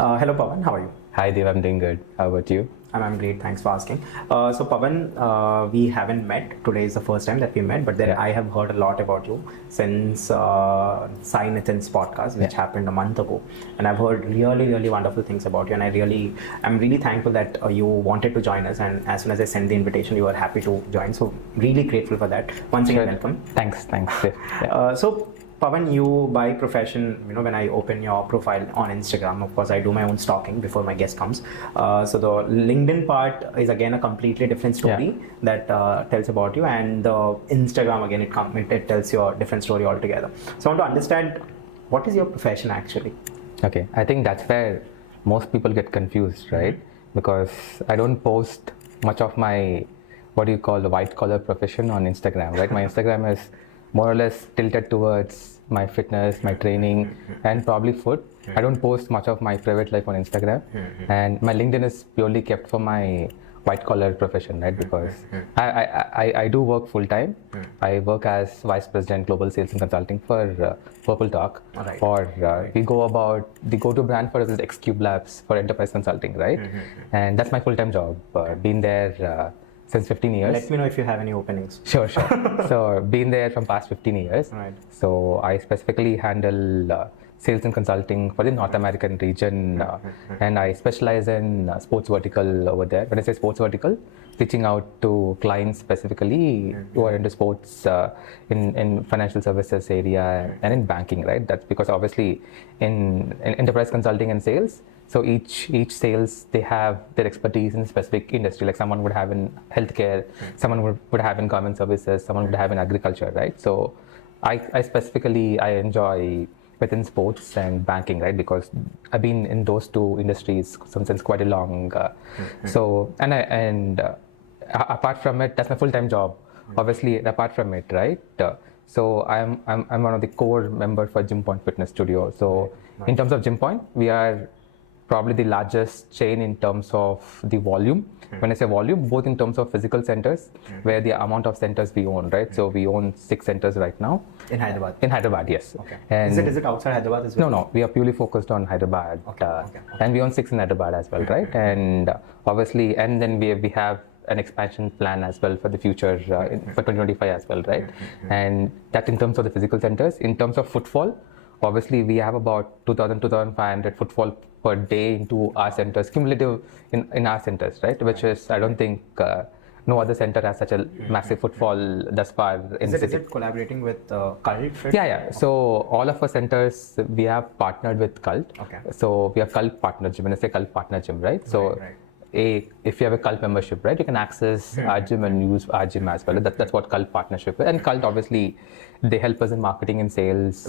Hello, Pavan. How are you? Hi Dev, I'm doing good. How about you? I'm great. Thanks for asking. So, Pavan, we haven't met. Today is the first time that we met, but then Yeah. I have heard a lot about you since Sai Nitin's podcast, which happened a month ago, and I've heard really, really wonderful things about you. And I'm really thankful that you wanted to join us. And as soon as I sent the invitation, you were happy to join. So, really grateful for that. Once again, welcome. Thanks, Dev. Yeah. So, Pavan, you by profession, when I open your profile on Instagram, of course, I do my own stalking before my guest comes. So the LinkedIn part is again a completely different story that tells about you, and the Instagram again it tells you a different story altogether. So I want to understand what is your profession actually. Okay, I think that's where most people get confused, right? Because I don't post much of my what do you call the white collar profession on Instagram, right? My Instagram is more or less tilted towards my fitness, my training, and probably food. I don't post much of my private life on Instagram, and my LinkedIn is purely kept for my white collar profession, right? Because I do work full time. I work as vice president global sales and consulting for Purple Talk. Right. Or we go about the go-to brand for us is XCube Labs for enterprise consulting, right? And that's my full-time job. Been there since 15 years. Let me know if you have any openings. Sure. So been there from past 15 years. Right. So I specifically handle sales and consulting for the North American region, and I specialize in sports vertical over there. When I say sports vertical, reaching out to clients specifically who are into sports in financial services area and in banking, right? That's because obviously in enterprise consulting and sales, so each sales, they have their expertise in a specific industry. Like someone would have in healthcare, someone would have in government services, someone would have in agriculture, right? So I specifically enjoy within sports and banking, right? Because I've been in those two industries since quite a long. So apart from it, that's my full-time job. Obviously, apart from it, right? So I'm one of the core members for Gym Point Fitness Studio. So in terms of Gym Point, we are probably the largest chain in terms of the volume. When I say volume, both in terms of physical centers, where the amount of centers we own, right? So we own 6 centers right now. In Hyderabad? In Hyderabad, yes. Okay. And is it outside Hyderabad as well? No. We are purely focused on Hyderabad. Okay. And we own 6 in Hyderabad as well, right? And obviously, and then we have an expansion plan as well for the future for 2025 as well, right? And that in terms of the physical centers. In terms of footfall, obviously we have about 2,500 footfall per day into our centers, cumulative in our centers, right? Which is, I don't think no other center has such a massive footfall thus far in the city. Is it collaborating with Cult? Yeah. So all of our centers, we have partnered with Cult. Okay. So we have Cult Partner Gym, when I say Cult Partner Gym, right? So Right. If you have a Cult membership, right, you can access our gym and use our gym as well. That's what Cult partnership is. And Cult, obviously, they help us in marketing and sales,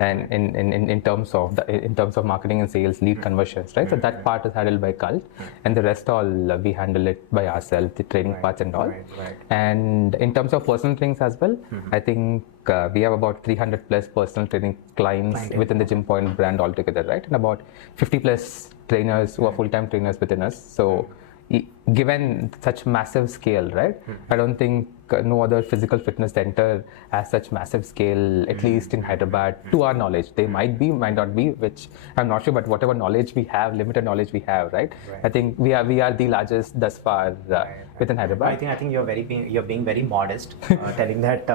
and in terms of marketing and sales, lead conversions, right? So that part is handled by Cult, and the rest all we handle it by ourselves, the training parts and all. Right. And in terms of personal trainings as well, I think we have about 300 plus personal training clients within the Gym Point brand altogether, right? And about 50 plus trainers who are full-time trainers within us. So given such massive scale, right? I don't think no other physical fitness center has such massive scale, at least in Hyderabad, to our knowledge. They might not be, which I'm not sure, but whatever knowledge we have, limited knowledge we have, right? I think we are the largest thus far within Hyderabad. I think you're being very modest, telling that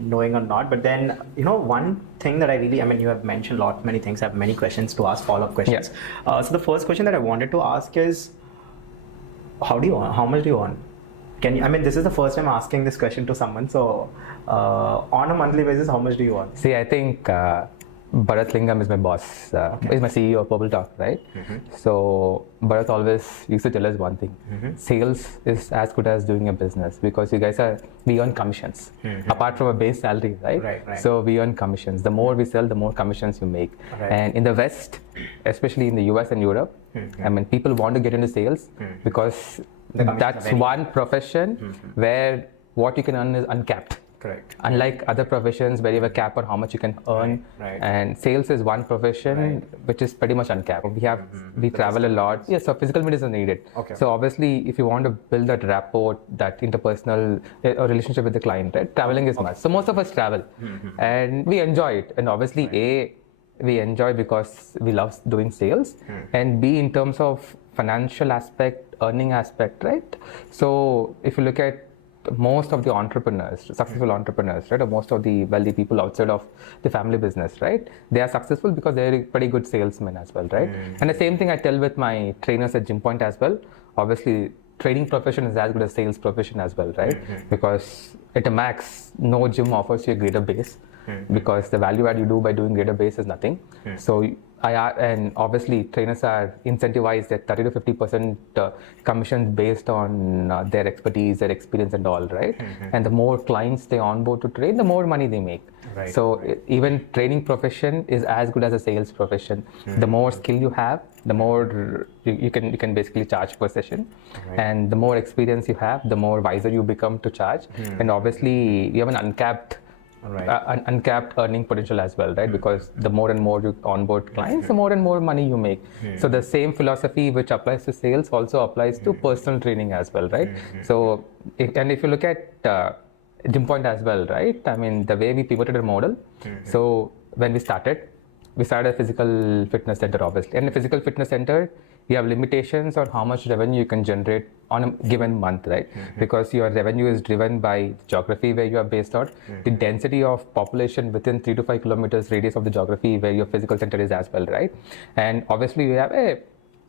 knowing or not. But then one thing that you have mentioned many things. I have many questions to ask, follow-up questions. So the first question that I wanted to ask is, how much do you earn? This is the first time asking this question to someone. So, on a monthly basis, how much do you earn? See, I think Bharat Lingam is my boss. Is my CEO of Purple Talk, right? So Bharat always used to tell us one thing: sales is as good as doing a business, because we earn commissions apart from a base salary, right? Right. So we earn commissions. The more we sell, the more commissions you make. Right. And in the West, especially in the US and Europe, people want to get into sales because that's one profession where what you can earn is uncapped. Correct. Unlike other professions where you have a cap on how much you can earn, and sales is one profession which is pretty much uncapped. We travel a lot. Yes, so physical meetings are needed. Okay. So obviously, if you want to build that rapport, that interpersonal relationship with the client, right, traveling is must. So most of us travel, and we enjoy it. And obviously, we enjoy because we love doing sales, and B, in terms of financial aspect, earning aspect, right? So if you look at most of the entrepreneurs, successful entrepreneurs, right, or most of the wealthy people outside of the family business, right, they are successful because they're pretty good salesmen as well, right? And the same thing I tell with my trainers at Gym Point as well. Obviously, training profession is as good as sales profession as well, right? Because at a max, no gym offers you a greater base, because the value add you do by doing greater base is nothing. So and obviously trainers are incentivized at 30 to 50% commissions based on their expertise, their experience and all, right? And the more clients they onboard to train, the more money they make. Right. So even training profession is as good as a sales profession. The more skill you have, the more you can basically charge per session. Right. And the more experience you have, the more wiser you become to charge. And obviously you have an uncapped uncapped earning potential as well, right? Because the more and more you onboard clients, the more and more money you make. So the same philosophy which applies to sales also applies to personal training as well, right? So if you look at Gym Point as well, right? I mean, the way we pivoted our model. So when we started a physical fitness center, obviously, and a physical fitness center, you have limitations on how much revenue you can generate on a given month, right? Because your revenue is driven by geography where you are based on, the density of population within 3 to 5 kilometers radius of the geography where your physical center is as well, right? And obviously you have a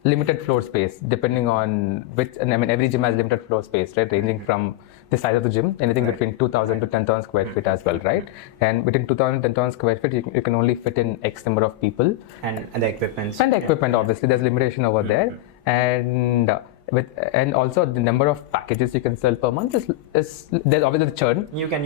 limited floor space depending on which, and I mean every gym has limited floor space, right? Ranging from the size of the gym, anything between 2,000 to 10,000 square feet as well, right? And within 2,000 to 10,000 square feet, you can only fit in X number of people. And the equipment. And the equipment, obviously, there's limitation over there. And also the number of packages you can sell per month is there's obviously the churn. You can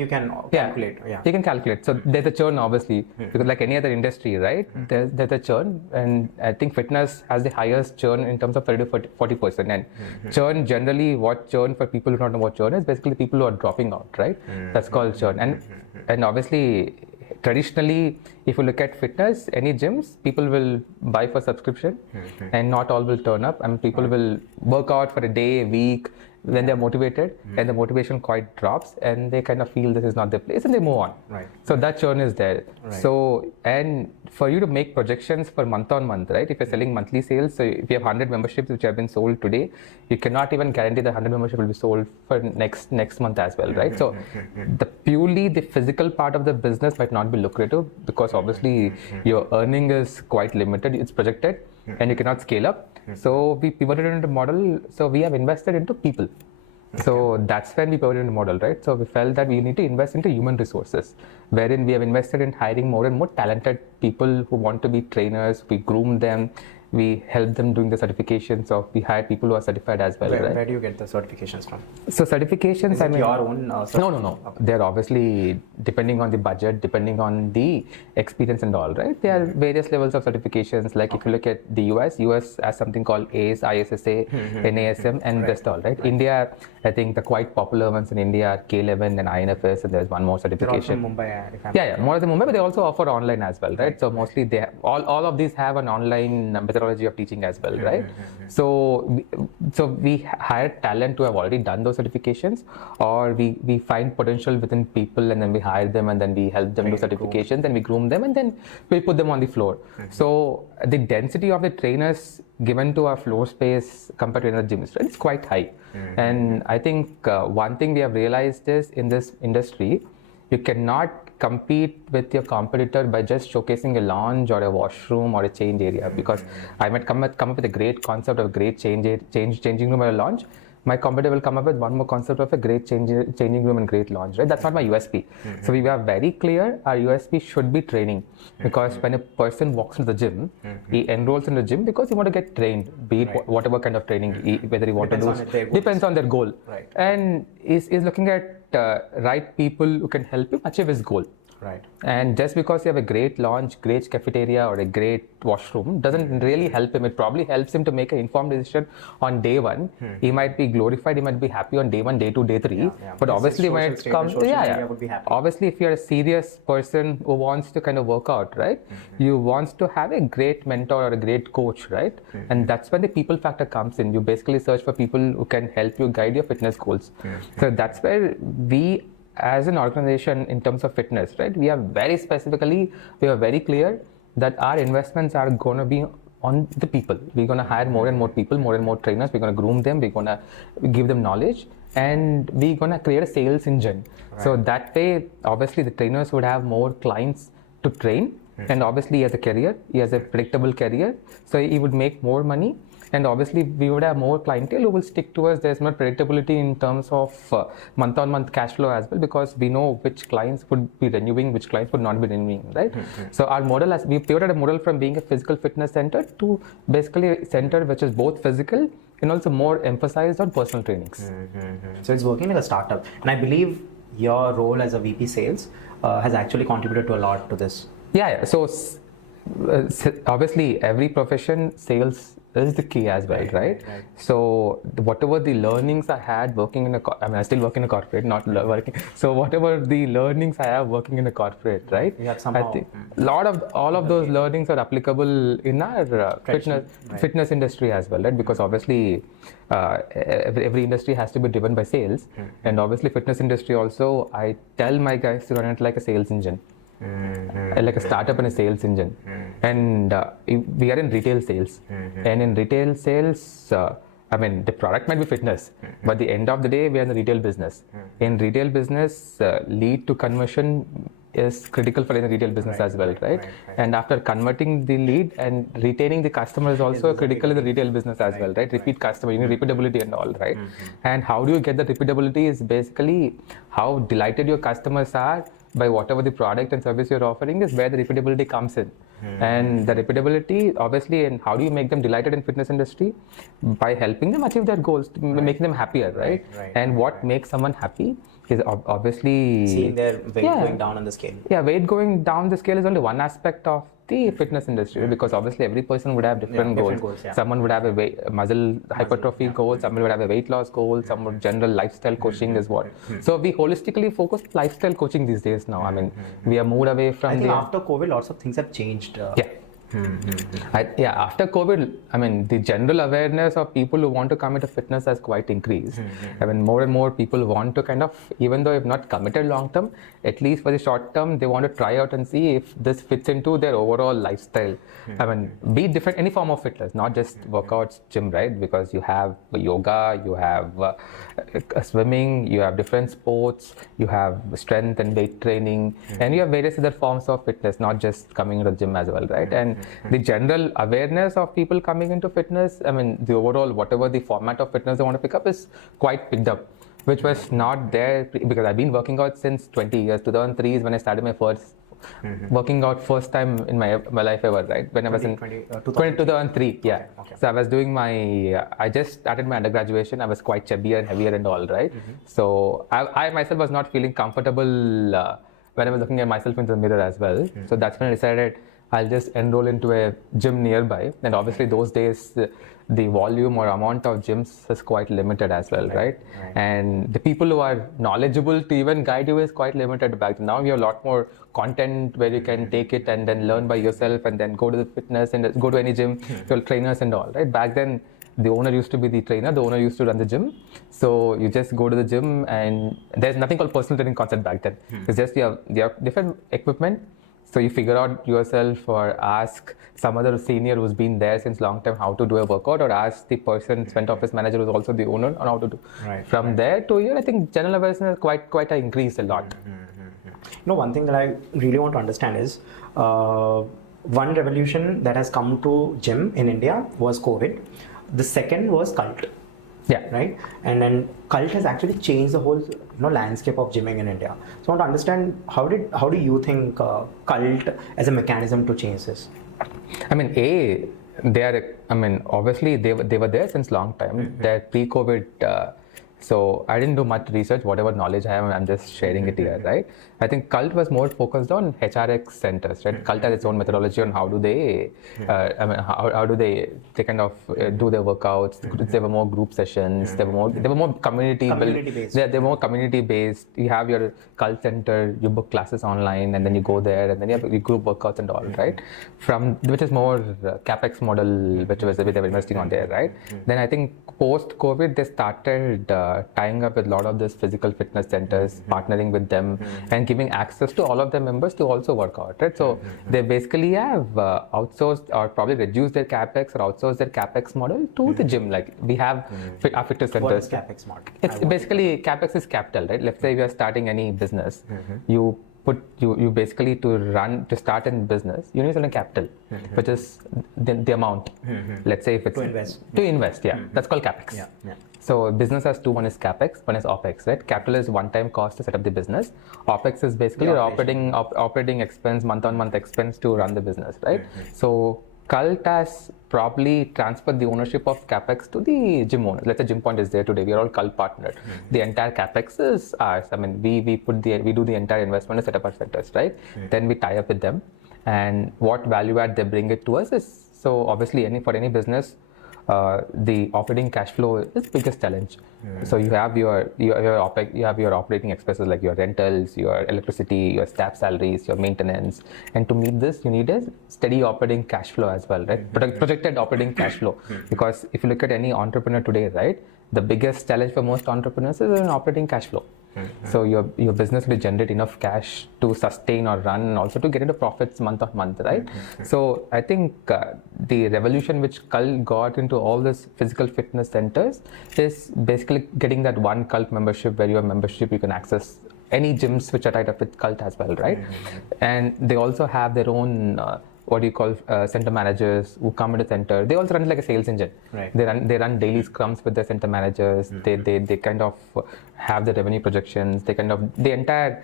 calculate. Yeah. You can calculate. So there's a churn, obviously, because like any other industry, right? There's a churn, and I think fitness has the highest churn in terms of 30 to 40%. And churn, generally, what churn, for people who don't know what churn is, basically people who are dropping out, right? That's called churn. And obviously, traditionally, if you look at fitness, any gyms, people will buy for subscription and not all will turn up. I mean, people will work out for a day, a week, when they're motivated, and the motivation quite drops, and they kind of feel this is not their place and they move on. Right. So that churn is there. Right. So, and for you to make projections for month on month, right? If you're selling monthly sales, so if you have 100 memberships which have been sold today, you cannot even guarantee the 100 membership will be sold for next month as well, right? So purely the physical part of the business might not be lucrative, because obviously your earning is quite limited, it's projected, and you cannot scale up. So we pivoted into model. So we have invested into people. So that's when we pivoted into model, right? So we felt that we need to invest into human resources, wherein we have invested in hiring more and more talented people who want to be trainers. We groom them. We help them doing the certifications. Of we hire people who are certified as well. Where do you get the certifications from? So certifications, Is it your own? No. Okay. They're obviously depending on the budget, depending on the experience and all, right? There are various levels of certifications. Like if you look at the US has something called ACE, ISSA, NASM, and rest all, right? India, I think the quite popular ones in India are K11 and INFS, and there's one more certification. They're also Mumbai. Yeah, more of the Mumbai, but they also offer online as well, right? So mostly they have, all of these have an online methodology of teaching as well, right? So we hire talent who have already done those certifications, or we find potential within people and then we hire them and then we help them do certifications and we groom them and then we put them on the floor. So the density of the trainers given to our floor space compared to another gyms, right, it's quite high. And I think one thing we have realized is in this industry, you cannot compete with your competitor by just showcasing a lounge or a washroom or a change area, because I might come up with a great concept of a great changing room or a lounge. My competitor will come up with one more concept of a great changing room and great lounge, right? That's not my USP. So we are very clear, our USP should be training, because when a person walks into the gym, he enrolls in the gym because he want to get trained, be it whatever kind of training, whether he want to do, depends on their goal. Right. And is looking at right people who can help him achieve his goal. Right. And just because you have a great lounge, great cafeteria, or a great washroom doesn't really help him. It probably helps him to make an informed decision on day one. He might be glorified, he might be happy on day 1, day 2, day 3. But obviously when it comes, would be happy. Obviously if you're a serious person who wants to kind of work out, right? You want to have a great mentor or a great coach, right? And that's when the people factor comes in. You basically search for people who can help you guide your fitness goals. So that's where we, as an organization in terms of fitness, right, we are very specifically, we are very clear that our investments are going to be on the people. We're going to hire more and more people, more and more trainers. We're going to groom them. We're going to give them knowledge, and we're going to create a sales engine. Right. So that way, obviously, the trainers would have more clients to train, and obviously, he has a career. He has a predictable career, so he would make more money. And obviously, we would have more clientele who will stick to us. There's more predictability in terms of month-on-month cash flow as well, because we know which clients would be renewing, which clients would not be renewing, right? So our model we pivoted a model from being a physical fitness center to basically a center which is both physical and also more emphasized on personal trainings. So it's working like a startup. And I believe your role as a VP sales has actually contributed to a lot to this. Yeah. So obviously, every profession, sales is the key as well, right? So whatever the learnings I had working in I still work in a corporate, not working. So whatever the learnings I have working in a corporate, right? You have somehow, I think all of those learnings are applicable in our fitness industry as well, right? Because obviously every industry has to be driven by sales, and obviously fitness industry also, I tell my guys to run it like a sales engine. Like a startup and a sales engine. And we are in retail sales. And in retail sales, the product might be fitness, but at the end of the day, we are in the retail business. In retail business, lead to conversion is critical for any retail business as well, right? And after converting the lead and retaining the customer is also critical in the retail business as well, right? Repeat customer, you need repeatability and all, right? And how do you get the repeatability is basically how delighted your customers are by whatever the product and service you're offering is where the repeatability comes in. And the repeatability, obviously, and how do you make them delighted in fitness industry? By helping them achieve their goals, making them happier, right? And what makes someone happy is obviously seeing their weight going down on the scale. Yeah, weight going down the scale is only one aspect of the fitness industry, because obviously every person would have different goals. Someone would have a muscle hypertrophy goal, someone would have a weight loss goal, some would general lifestyle coaching is what. So we holistically focus lifestyle coaching these days now. We are moved away from I think after COVID, lots of things have changed. After COVID, the general awareness of people who want to come into fitness has quite increased. More and more people want to kind of, even though if not committed long term, at least for the short term, they want to try out and see if this fits into their overall lifestyle. Be different, any form of fitness, not just workouts, gym, right? Because you have yoga, you have swimming, you have different sports, you have strength and weight training, and you have various other forms of fitness, not just coming to the gym as well, right? And the general awareness of people coming into fitness, the overall, whatever the format of fitness they want to pick up is quite picked up, which was not there because I've been working out since 20 years. 2003 is when I started my first working out first time in my life ever, right? When I was in 2003, yeah. Okay. So I was doing I just started my undergraduation. I was quite chubbier and heavier and all, right? So I myself was not feeling comfortable when I was looking at myself into the mirror as well. So that's when I decided I'll just enroll into a gym nearby. And obviously those days, the volume or amount of gyms is quite limited as well, right? And the people who are knowledgeable to even guide you is quite limited back then. Now you have a lot more content where you can take it and then learn by yourself and then go to the fitness and go to any gym, your trainers and all, right? Back then, the owner used to be the trainer, the owner used to run the gym. So you just go to the gym and there's nothing called personal training concept back then. It's just you have different equipment. So you figure out yourself or ask some other senior who's been there since long time how to do a workout, or ask the person, front office manager who's also the owner on how to do. From there to here, I think general awareness quite increased a lot. One thing that I really want to understand is one revolution that has come to gym in India was COVID. The second was cult. Yeah. Right. And then cult has actually changed the whole landscape of gymming in India. So I want to understand how do you think cult as a mechanism to change this? They are. Obviously they were there since long time. They're pre-COVID. So I didn't do much research. Whatever knowledge I have, I'm just sharing it here, right? I think cult was more focused on HRX centers, right? Cult has its own methodology on how do they, how do they kind of do their workouts. There were more group sessions. They were more community based. They're more community based. You have your cult center, you book classes online, and then you go there, and then you have your group workouts and all, right? Which is more capex model, which they were investing on there, right? Then I think post COVID they started tying up with a lot of these physical fitness centers, partnering with them, and giving access to all of their members to also work out, right? So they basically have outsourced or probably reduced their capex or outsourced their capex model to the gym. Like we have our fitness centers. What is capex model? It's basically capex is capital, right? Let's say you are starting any business, you basically to start a business, you need certain capital, which is the amount. Let's say if it's to invest, that's called capex. So business has two: one is capex, one is opex, right? Capital is one-time cost to set up the business. Opex is basically your operating expense, month-on-month expense to run the business, right? So Cult has probably transferred the ownership of capex to the gym owners. Let's say Gym Point is there today. We are all Cult partnered. The entire capex is ours. I mean, we do the entire investment to set up our centers, right? Then we tie up with them, and what value add they bring it to us is, so obviously for any business, the operating cash flow is the biggest challenge. So you have your OPEX, you have your operating expenses like your rentals, your electricity, your staff salaries, your maintenance, and to meet this, you need a steady operating cash flow as well, right? Projected operating cash flow, because if you look at any entrepreneur today, right, the biggest challenge for most entrepreneurs is an operating cash flow. So your business will generate enough cash to sustain or run, and also to get into profits month on month, right? So I think the revolution which Cult got into all this physical fitness centers is basically getting that one Cult membership, where your membership you can access any gyms which are tied up with Cult as well, right? And they also have their own center managers who come into center. They also run like a sales engine. Right. They run daily scrums with their center managers. They kind of have the revenue projections. The entire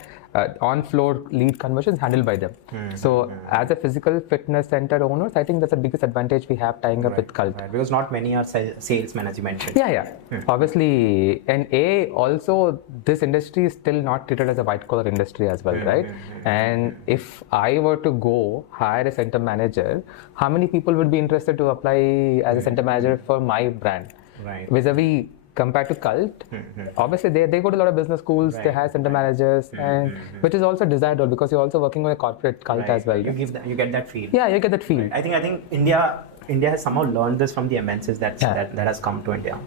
on-floor lead conversion is handled by them. So as a physical fitness center owners, I think that's the biggest advantage we have tying up with Cult. Right. Because not many are salesmen, as you mentioned. Obviously, and also this industry is still not treated as a white collar industry as well, right? And if I were to go hire a center manager, how many people would be interested to apply as a center manager for my brand? Right. Vis-a-vis compared to Cult, obviously they go to a lot of business schools, they hire center managers, and which is also desirable because you're also working with a corporate Cult as well. You get that feel. Yeah, you get that feel. Right. I think India has somehow learned this from the MNCs that has come to India.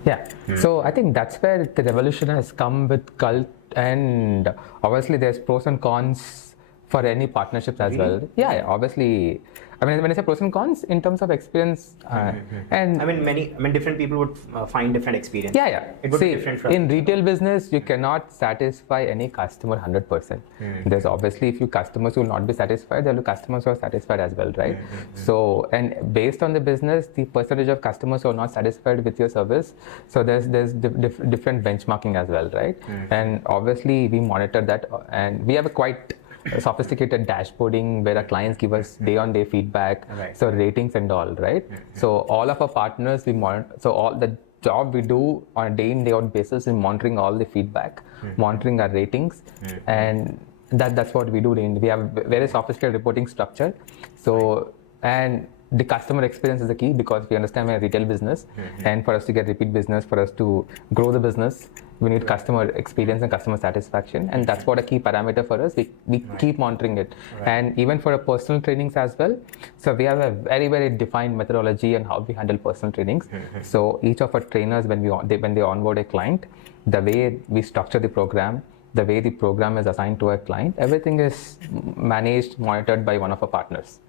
So I think that's where the revolution has come with Cult, and obviously there's pros and cons for any partnerships as well. Obviously. I mean, when I say pros and cons in terms of experience, and I mean, different people would find different experience. It would be different from in retail business, you cannot satisfy any customer 100%. There's obviously a few customers who will not be satisfied. There will be customers who are satisfied as well, right? So, and based on the business, the percentage of customers who are not satisfied with your service. So there's different benchmarking as well, right? And obviously we monitor that, and we have a quite sophisticated dashboarding where our clients give us day-on-day feedback, so ratings and all, right? So all of our partners we monitor. So all the job we do on a day-in-day-out basis is monitoring all the feedback, monitoring our ratings, and that's what we do. We have very sophisticated reporting structure. So and the customer experience is the key, because we understand we're a retail business, and for us to get repeat business, for us to grow the business, we need customer experience and customer satisfaction, and that's what a key parameter for us. We keep monitoring it, and even for our personal trainings as well. So we have a very, very defined methodology on how we handle personal trainings. So each of our trainers, when they onboard a client, the way we structure the program, the way the program is assigned to a client, everything is managed, monitored by one of our partners.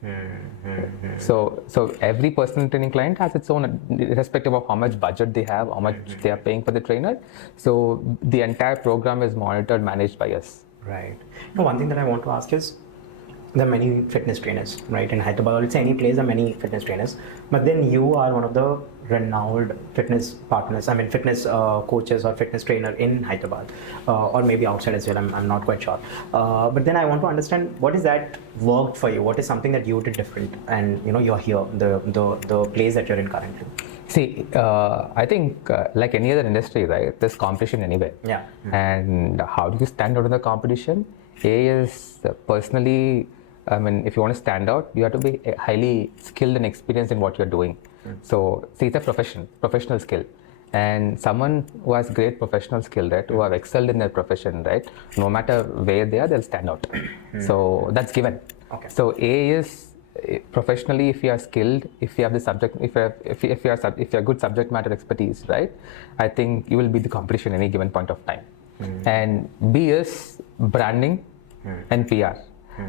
So every personal training client has its own, irrespective of how much budget they have, how much they are paying for the trainer. So the entire program is monitored, managed by us. Right. Now, one thing that I want to ask is, there are many fitness trainers, right? In Hyderabad, or let's say any place, there are many fitness trainers. But then you are one of the renowned fitness partners, fitness coaches or fitness trainer in Hyderabad, or maybe outside as well, I'm not quite sure. But then I want to understand, what is that worked for you? What is something that you did different? And you're here, the place that you're in currently. See, I think like any other industry, right, there's competition anywhere. And how do you stand out in the competition? A is personally, if you want to stand out, you have to be highly skilled and experienced in what you're doing. So, see, it's a professional skill. And someone who has great professional skill, right, who have excelled in their profession, right, no matter where they are, they'll stand out. So, that's given. Okay. So, A is professionally, if you are skilled, if you have the subject, if you are good subject matter expertise, right? I think you will beat the competition any given point of time. And B is branding and PR.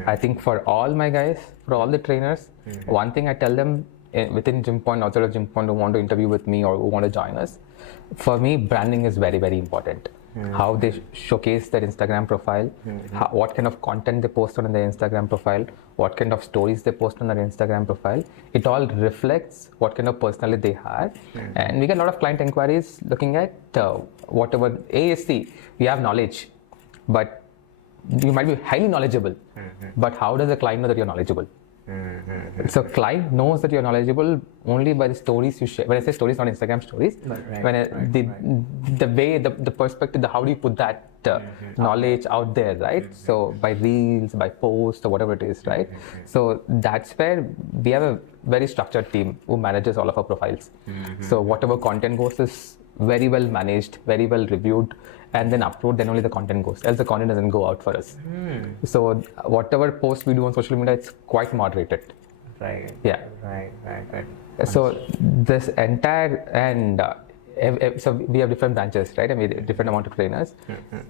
I think for all my guys, for all the trainers, one thing I tell them within Gym Point, outside of Gym Point, who want to interview with me or who want to join us, for me, branding is very, very important. How they showcase their Instagram profile, what kind of content they post on their Instagram profile, what kind of stories they post on their Instagram profile. It all reflects what kind of personality they have. And we get a lot of client inquiries looking at whatever ASC, we have knowledge, but you might be highly knowledgeable, but how does the client know that you're knowledgeable? So client knows that you're knowledgeable only by the stories you share. When I say stories, not Instagram stories. The way, the perspective, how do you put that knowledge out there, right? So by reels, by posts, or whatever it is, right? So that's where we have a very structured team who manages all of our profiles. So whatever content goes is very well managed, very well reviewed, and then upload, then only the content goes. Else the content doesn't go out for us. So whatever post we do on social media, it's quite moderated. Right. Yeah. Right. So this entire and so we have different branches, right? And we have different amount of trainers.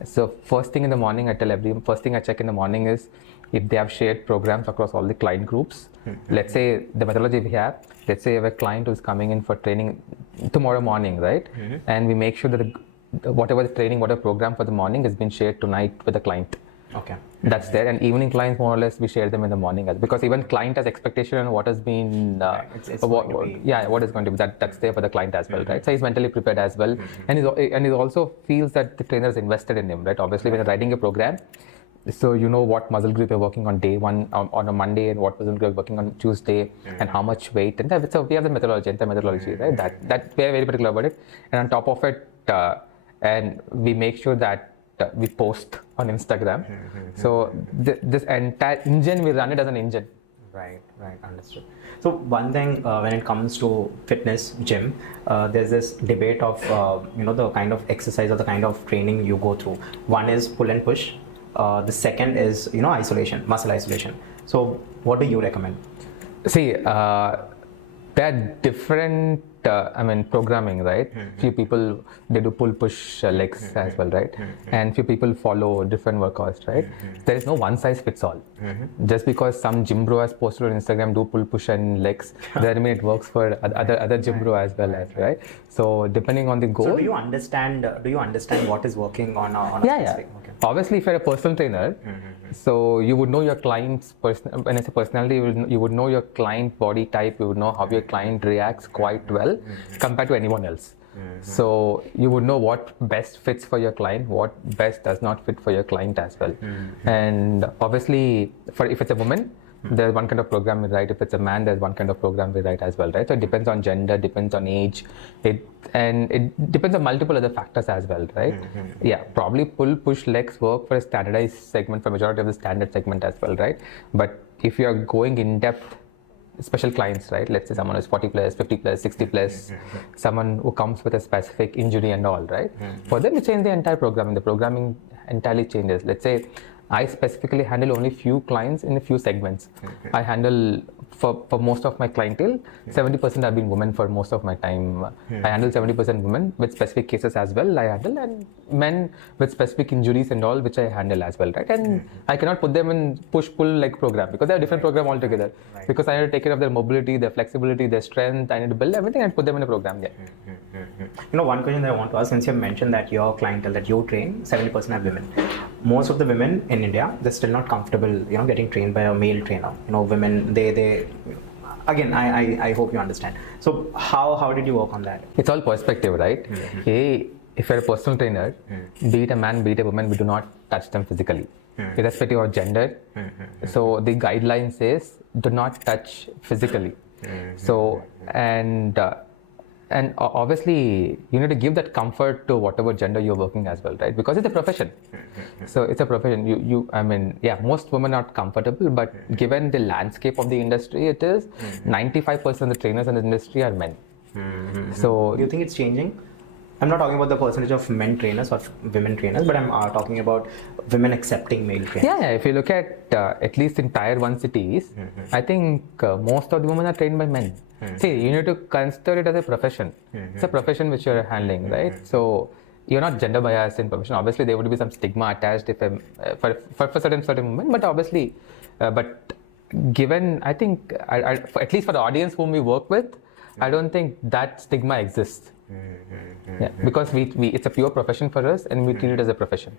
So first thing in the morning, I tell everyone. First thing I check in the morning is if they have shared programs across all the client groups. Let's say the methodology we have. Let's say we have a client who's coming in for training tomorrow morning, right? And we make sure that whatever the training, whatever program for the morning has been shared tonight with the client. Okay. That's there. And evening clients, more or less, we share them in the morning, because even client has expectation on what has been, what is going to be. That's there for the client as well, right? So he's mentally prepared as well, and he also feels that the trainer is invested in him, right? Obviously, when you're writing a program, so you know what muscle group you're working on day one on a Monday, and what muscle group you're working on Tuesday, and how much weight, and that, so we have the methodology, right? That we're very particular about it, and on top of it, and we make sure that we post on Instagram. So this entire engine, we run it as an engine. Right, understood. So one thing when it comes to fitness, gym, there's this debate of the kind of exercise or the kind of training you go through. One is pull and push. The second is isolation, muscle isolation. So what do you recommend? See, there are different programming, right? Few people, they do pull push legs as well, right? And few people follow different workouts, right? There is no one size fits all. Just because some gym bro has posted on Instagram do pull push and legs, doesn't mean it works for other gym bro as well, right? So depending on the goal. So do you understand what is working on a specific? Okay. Obviously, if you're a personal trainer, so you would know your client's when I say personality, you would know your client body type, you would know how your client reacts quite well compared to anyone else. So you would know what best fits for your client, what best does not fit for your client as well. And obviously, if it's a woman, there's one kind of program we write. If it's a man, there's one kind of program we write as well, right? So it depends on gender, depends on age, it depends on multiple other factors as well, right? Yeah, probably pull push legs work for a standardized segment, for majority of the standard segment as well, right? But if you are going in depth, special clients, right? Let's say someone is 40 plus, 50 plus, 60 plus, someone who comes with a specific injury and all, right? For them, we change the entire programming. The programming entirely changes. Let's say I specifically handle only few clients in a few segments. I handle for most of my clientele, 70% have been women for most of my time. I handle 70% women with specific cases as well. I handle, and men with specific injuries and all, which I handle as well, right? And I cannot put them in push-pull leg program because they're a different program altogether. Because I need to take care of their mobility, their flexibility, their strength. I need to build everything and put them in a program. One question that I want to ask, since you mentioned that your clientele that you train, 70% are women. Most of the women in India, they're still not comfortable, getting trained by a male trainer. Women, they again, I hope you understand. So how did you work on that? It's all perspective, right? Hey, if you're a personal trainer, be it a man, be it a woman, we do not touch them physically, irrespective of gender. So the guideline says do not touch physically. So and obviously, you need to give that comfort to whatever gender you're working as well, right? Because it's a profession. So it's a profession. Most women are not comfortable, but given the landscape of the industry, it is 95% of the trainers in the industry are men. So do you think it's changing? I'm not talking about the percentage of men trainers or women trainers, but I'm talking about women accepting male trainers. Yeah, if you look at least in tier 1 cities, I think most of the women are trained by men. See, you need to consider it as a profession. It's a profession which you're handling, right? So you're not gender biased in profession. Obviously, there would be some stigma attached if for certain women, but obviously, but given, I think, at least for the audience whom we work with, I don't think that stigma exists. Yeah, because we it's a pure profession for us, and we treat it as a profession.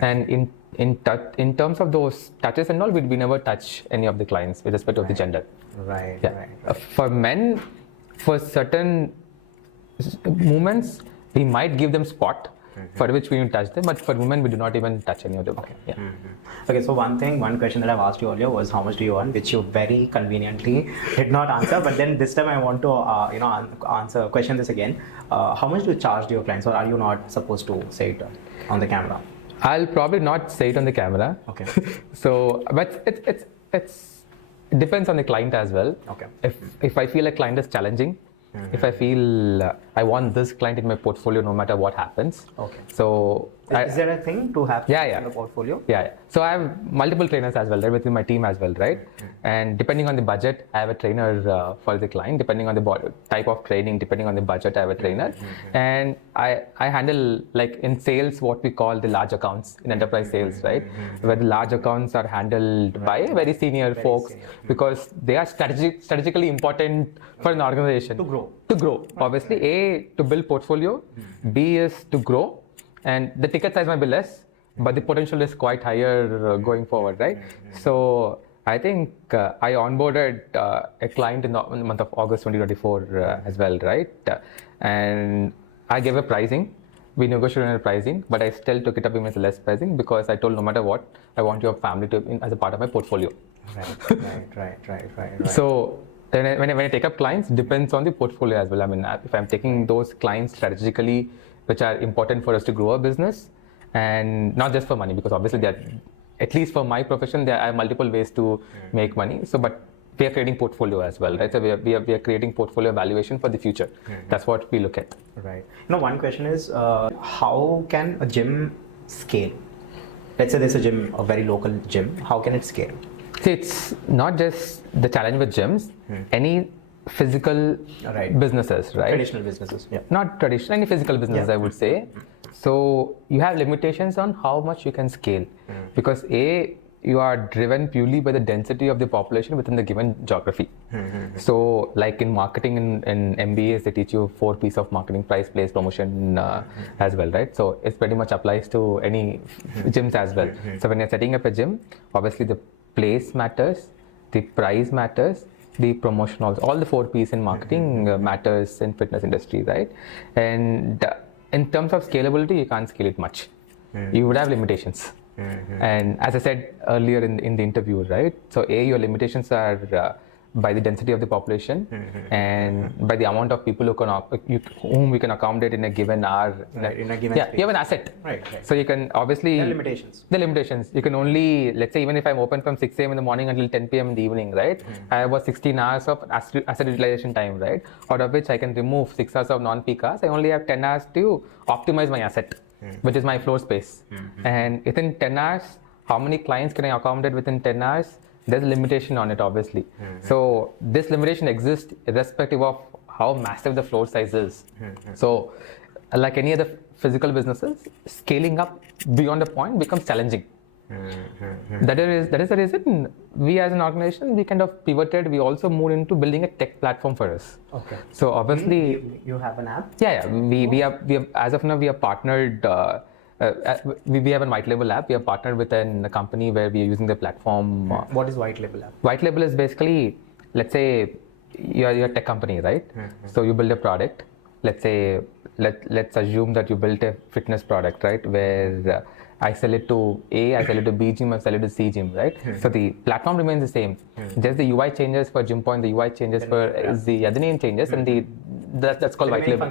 And in terms of those touches and all, we never touch any of the clients with respect of the gender. Right. Yeah. For men, for certain movements, we might give them spot for which we don't touch them, but for women, we do not even touch any of them. Okay. Yeah. Okay, so one question that I've asked you earlier was how much do you earn, which you very conveniently did not answer. But then this time I want to question this again. How much do you charge to your clients, or are you not supposed to say it on the camera? I'll probably not say it on the camera. Okay. So, but it depends on the client as well. Okay. If I feel a client is challenging, if I feel I want this client in my portfolio no matter what happens. Okay. So is there a thing to have in the portfolio? Yeah. So I have multiple trainers as well, right, within my team as well, right? And depending on the budget, I have a trainer for the client. Depending on the type of training, depending on the budget, I have a trainer. And I handle, like in sales, what we call the large accounts in enterprise sales, right? Where the large accounts are handled by very senior folks because they are strategically important for an organization. To grow. Obviously, A, to build portfolio, B is to grow. And the ticket size might be less, but the potential is quite higher going forward, right? So I think I onboarded a client in the month of August 2024 as well, right? And I gave a pricing. We negotiated on a pricing, but I still took it up even with less pricing because I told no matter what, I want your family to as a part of my portfolio. Right. So when I take up clients, depends on the portfolio as well. I mean, if I'm taking those clients strategically, which are important for us to grow our business, and not just for money, because obviously that, at least for my profession, there are multiple ways to make money. So, but we are creating portfolio as well, right? So we are creating portfolio valuation for the future. That's what we look at. Right. One question is, how can a gym scale? Let's say there's a gym, a very local gym. How can it scale? See, it's not just the challenge with gyms. Any physical businesses, right? Traditional businesses, yeah. Not traditional, any physical businesses, I would say. So you have limitations on how much you can scale because A, you are driven purely by the density of the population within the given geography. So like in marketing in MBAs, they teach you 4 P's of marketing: price, place, promotion as well, right? So it pretty much applies to any gyms as well. So when you're setting up a gym, obviously the place matters, the price matters, the promotion, all the 4 P's in marketing matters in fitness industry, right? And in terms of scalability, you can't scale it much. You would have limitations. And as I said earlier in the interview, right? So A, your limitations are by the density of the population and by the amount of people whom we can accommodate in a given hour. In a given space. You have an asset. Right. So you can obviously... There are limitations. The limitations. You can only, let's say even if I'm open from 6 a.m. in the morning until 10 p.m. in the evening, right? I have about 16 hours of asset utilization time, right? Out of which I can remove 6 hours of non-peak hours. I only have 10 hours to optimize my asset, which is my floor space. And within 10 hours, how many clients can I accommodate within 10 hours? There's a limitation on it, obviously. So this limitation exists irrespective of how massive the floor size is. So like any other physical businesses, scaling up beyond a point becomes challenging. That is the reason we as an organization, we kind of pivoted. We also moved into building a tech platform for us. Okay. So obviously... You have an app? Yeah. We have as of now, we are partnered... we have a white label app. We are partnered with a company where we are using the platform. What is white label app? White label is basically, let's say you're a tech company, right? So you build a product. Let's say, let's assume that you built a fitness product, right? Where I sell it to A, I sell it to B gym, I sell it to C gym, right? So the platform remains the same. Just the UI changes for Gym Point, the UI changes for the name changes, and that's called white label.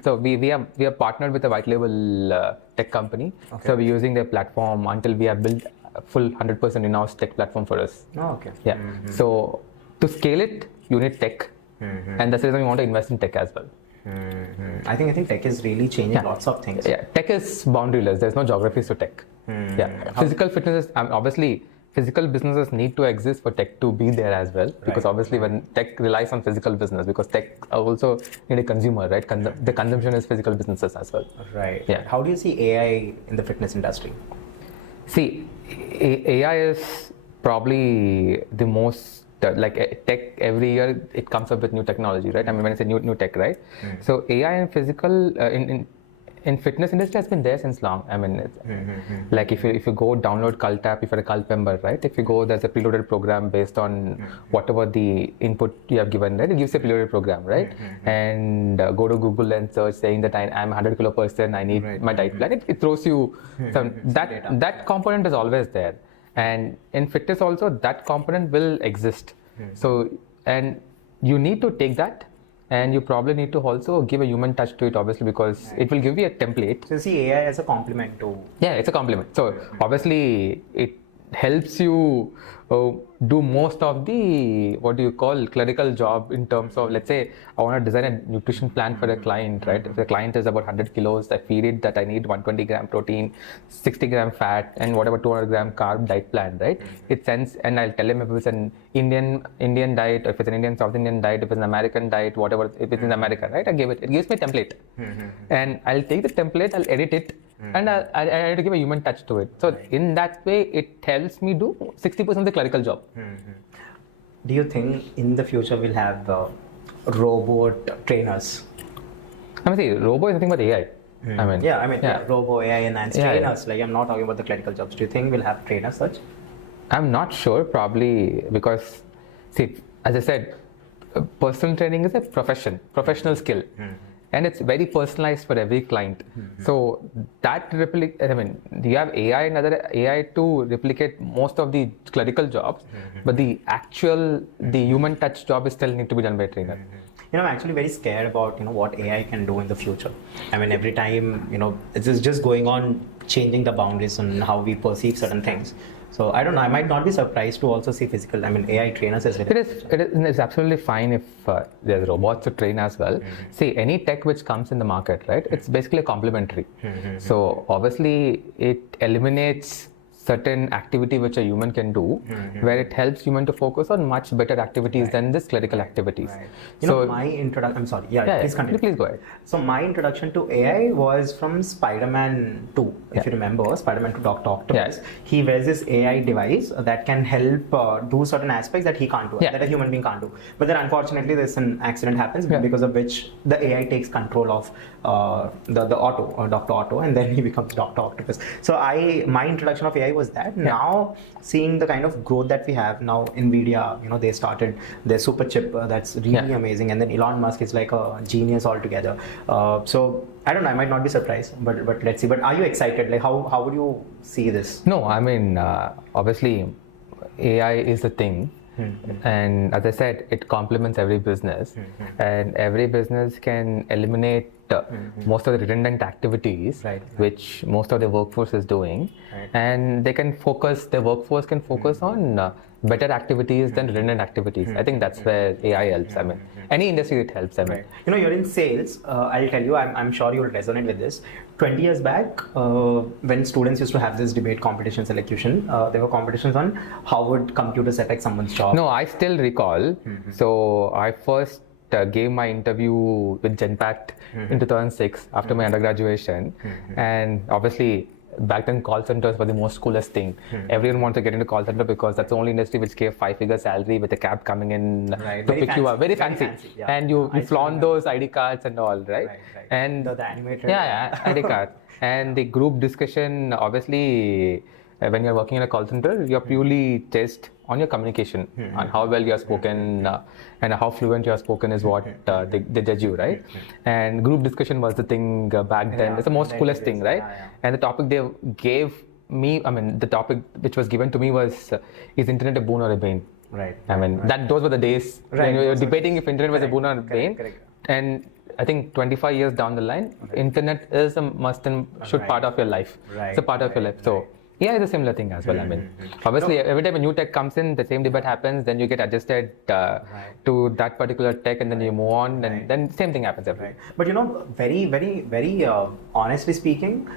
So we are partnered with a white label tech company. So we're using their platform until we have built a full 100% in-house tech platform for us. So to scale it, you need tech, and that's the reason we want to invest in tech as well. I think tech is really changing lots of things. Yeah, tech is boundaryless. There's no geographies to tech. Yeah, physical fitness is obviously physical businesses need to exist for tech to be there as well. Because obviously, when tech relies on physical business, because tech also need a consumer, right? The consumption is physical businesses as well. Right. Yeah. How do you see AI in the fitness industry? See, AI is probably the most tech. Every year it comes up with new technology, right? I mean, when I say new tech, right? So AI and physical in fitness industry has been there since long. I mean, it's, like if you go download Cult app, if you're a Cult member, right? If you go, there's a preloaded program based on whatever the input you have given, right? It gives a preloaded program, right? And go to Google and search saying that I'm a 100 kilo person, I need my diet plan. It throws you some that component is always there. And in fitness also, that component will exist. So, and you need to take that, and you probably need to also give a human touch to it, obviously, because it will give you a template. So you see AI as a complement to... Yeah, it's a complement. So obviously, it helps you do most of the, what do you call, clerical job in terms of, let's say, I want to design a nutrition plan for a client, right? If the client is about 100 kilos, I feed it that I need 120 gram protein, 60 gram fat, and whatever 200 gram carb diet plan, right? It sends, and I'll tell him if it's an Indian diet, or if it's an Indian, South Indian diet, if it's an American diet, whatever, if it's in America, right? It gives me a template. And I'll take the template, I'll edit it, and I have to give a human touch to it. So in that way, it helps me do 60% of the clerical job. Do you think in the future we'll have robot trainers? I mean, see, robo is nothing but AI. Robo AI enhanced trainers. Like, I'm not talking about the clerical jobs. Do you think we'll have trainers such? I'm not sure, probably, because, see, as I said, personal training is a professional skill. And it's very personalized for every client. So that you have AI and other AI to replicate most of the clerical jobs, but the human touch job is still need to be done by a trainer. I'm actually very scared about what AI can do in the future. I mean, every time it's just going on changing the boundaries on how we perceive certain things. So I don't know. I might not be surprised to also see physical. I mean, AI trainers as well. It's absolutely fine if there's robots to train as well. See, any tech which comes in the market, right? It's basically complementary. So obviously, it eliminates certain activity which a human can do, where it helps human to focus on much better activities than this clerical activities. My introduction, I'm sorry, please continue. Please go ahead. So my introduction to AI was from Spider-Man 2, if you remember, Spider-Man 2 Dr. Octopus. He wears this AI device that can help do certain aspects that he can't do, that a human being can't do. But then unfortunately, there's an accident happens because of which the AI takes control of the Otto, or Dr. Otto, and then he becomes Dr. Octopus. So my introduction of AI was that. Now seeing the kind of growth that we have now, Nvidia, they started their super chip that's really amazing, and then Elon Musk is like a genius altogether. So I don't know, I might not be surprised, but let's see. But are you excited? Like, how would you see this? No, I mean, obviously AI is the thing. And as I said, it complements every business, and every business can eliminate most of the redundant activities which most of the workforce is doing, and their workforce can focus on better activities than redundant activities. I think that's where AI helps. I mean, any industry it helps. I mean, you're in sales. I'll tell you, I'm sure you'll resonate with this. 20 years back, when students used to have this debate competitions, elocution, there were competitions on how would computers affect someone's job. No, I still recall. So I first gave my interview with Genpact in 2006 after my undergraduation, and obviously back then call centers were the most coolest thing. Everyone wanted to get into call center because that's the only industry which gave 5-figure salary with a cab coming in to pick you up. Very fancy. And you flaunt those ID cards and all, right? And the animated ID cards. And the group discussion, obviously, when you're working in a call center, you're purely tested on your communication, on how well you are spoken, and how fluent you are spoken is what they judge you, right? And group discussion was the thing back then. It's the most coolest thing, right? And the topic they gave me, the topic which was given to me was, is internet a boon or a bane? Right. I mean, those were the days when you were debating if internet was a boon or a bane. And I think 25 years down the line, internet is a must and should part of your life. It's a part of your life. So AI is a similar thing as well. I mean, obviously, every time a new tech comes in, the same debate happens. Then you get adjusted to that particular tech, and then you move on, and then same thing happens every. Right. But very honestly speaking,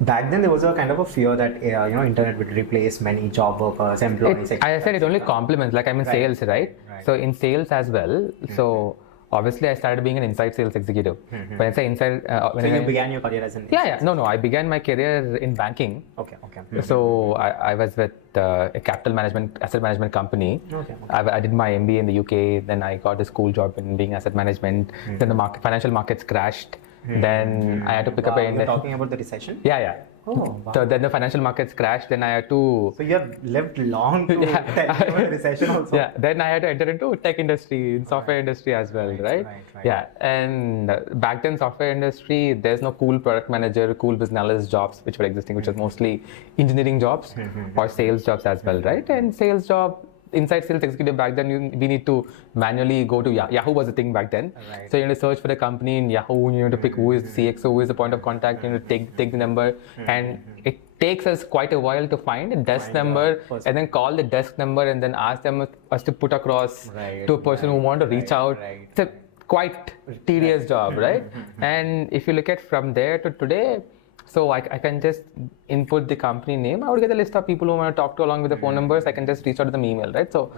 back then there was a kind of a fear that internet would replace many job workers, employees. I said it only complements. Like I'm in sales, right? So in sales as well. So obviously I started being an inside sales executive. When I say inside, so you began your career as an No. I began my career in banking. Okay. So I was with a capital management, asset management company. Okay. I did my MBA in the UK. Then I got a school job in being asset management. Then the financial markets crashed. Then I had to pick up You're talking about the recession? Yeah. Oh, wow. So then the financial markets crashed. Then I had to. So you have lived long to tell about the recession also. Yeah. Then I had to enter into tech industry, in software industry as well, right? Yeah. And back then, software industry, there's no cool product manager, cool business analyst jobs which were existing, which was mostly engineering jobs or sales jobs as well, right? And sales job. Inside sales executive back then, we need to manually go to Yahoo was the thing back then. Right. So you need to search for the company in Yahoo. You need to pick who is the CXO, who is the point of contact. You need to take the number, and it takes us quite a while to find a desk number, and then call the desk number, and then ask us to put across to a person who want to reach out. It's a quite tedious job, right? And if you look at from there to today. So I can just input the company name. I would get a list of people who want to talk to along with the phone numbers. I can just reach out to them email, right? So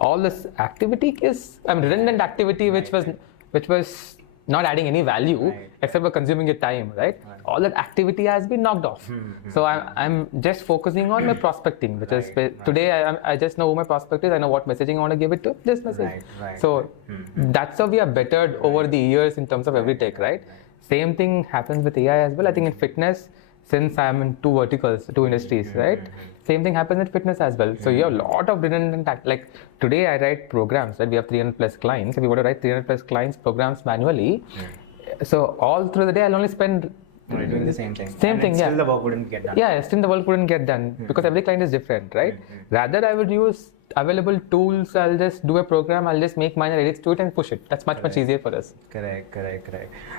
all this activity is redundant activity, which was not adding any value except for consuming your time, right? All that activity has been knocked off. So I'm just focusing on my prospecting, which is today I just know who my prospect is. I know what messaging I want to give it to. Just message. So that's how we are bettered over the years in terms of every tech, right? Same thing happens with AI as well. I think in fitness, since I'm in two verticals, two industries, right? Same thing happens in fitness as well. So you have a lot of redundant, like today I write programs, right? We have 300 plus clients. If you want to write 300 plus clients programs manually, so all through the day I'll only spend doing the same thing. Still the work wouldn't get done. Yeah, still the work wouldn't get done because every client is different, right? Rather, I would use available tools. I'll just do a program. I'll just make minor edits to it and push it. That's much easier for us. Correct.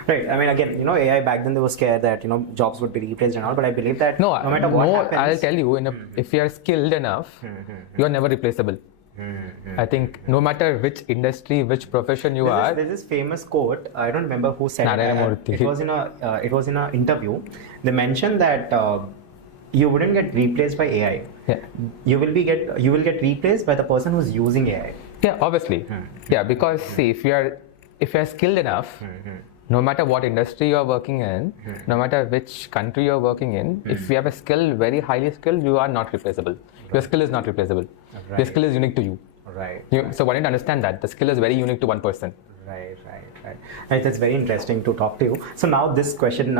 Right. I mean, again, AI back then they were scared that jobs would be replaced and all. But I believe that no matter what happens, I'll tell you, if you are skilled enough, you are never replaceable. I think no matter which industry, which profession you are. There's this famous quote. I don't remember who said it. It was in an interview. They mentioned that you wouldn't get replaced by AI. Yeah. You will get replaced by the person who's using AI. Yeah, obviously. Yeah, because see, if you are skilled enough, no matter what industry you are working in, no matter which country you are working in, if you have a skill, very highly skilled, you are not replaceable. Your skill is not replaceable. Your skill is unique to you. Right. So one need to understand that the skill is very unique to one person. Right. That's very interesting to talk to you. So now this question,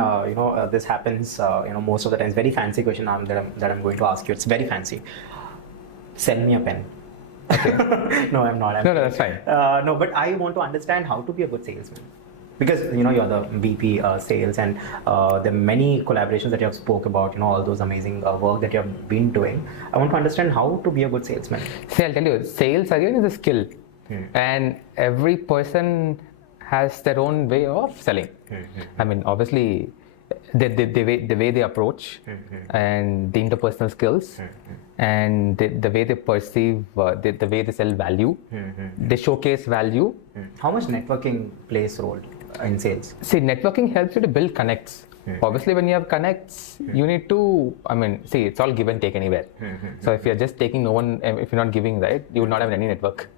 this happens, most of the time. It's very fancy question that I'm going to ask you. It's very fancy. Sell me a pen. Okay. No, I'm not. No, that's fine. No, but I want to understand how to be a good salesman. Because you're the VP sales, and there are many collaborations that you have spoke about. All those amazing work that you have been doing. I want to understand how to be a good salesman. See, I'll tell you, sales again is a skill, and every person has their own way of selling. I mean, obviously, the way they approach, and the interpersonal skills, and the way they perceive, the way they sell value, they showcase value. How much networking plays a role in sales? See, networking helps you to build connects. Obviously, when you have connects, you need to, see, it's all give and take anywhere. So if you're just taking no one, if you're not giving, right, you would not have any network.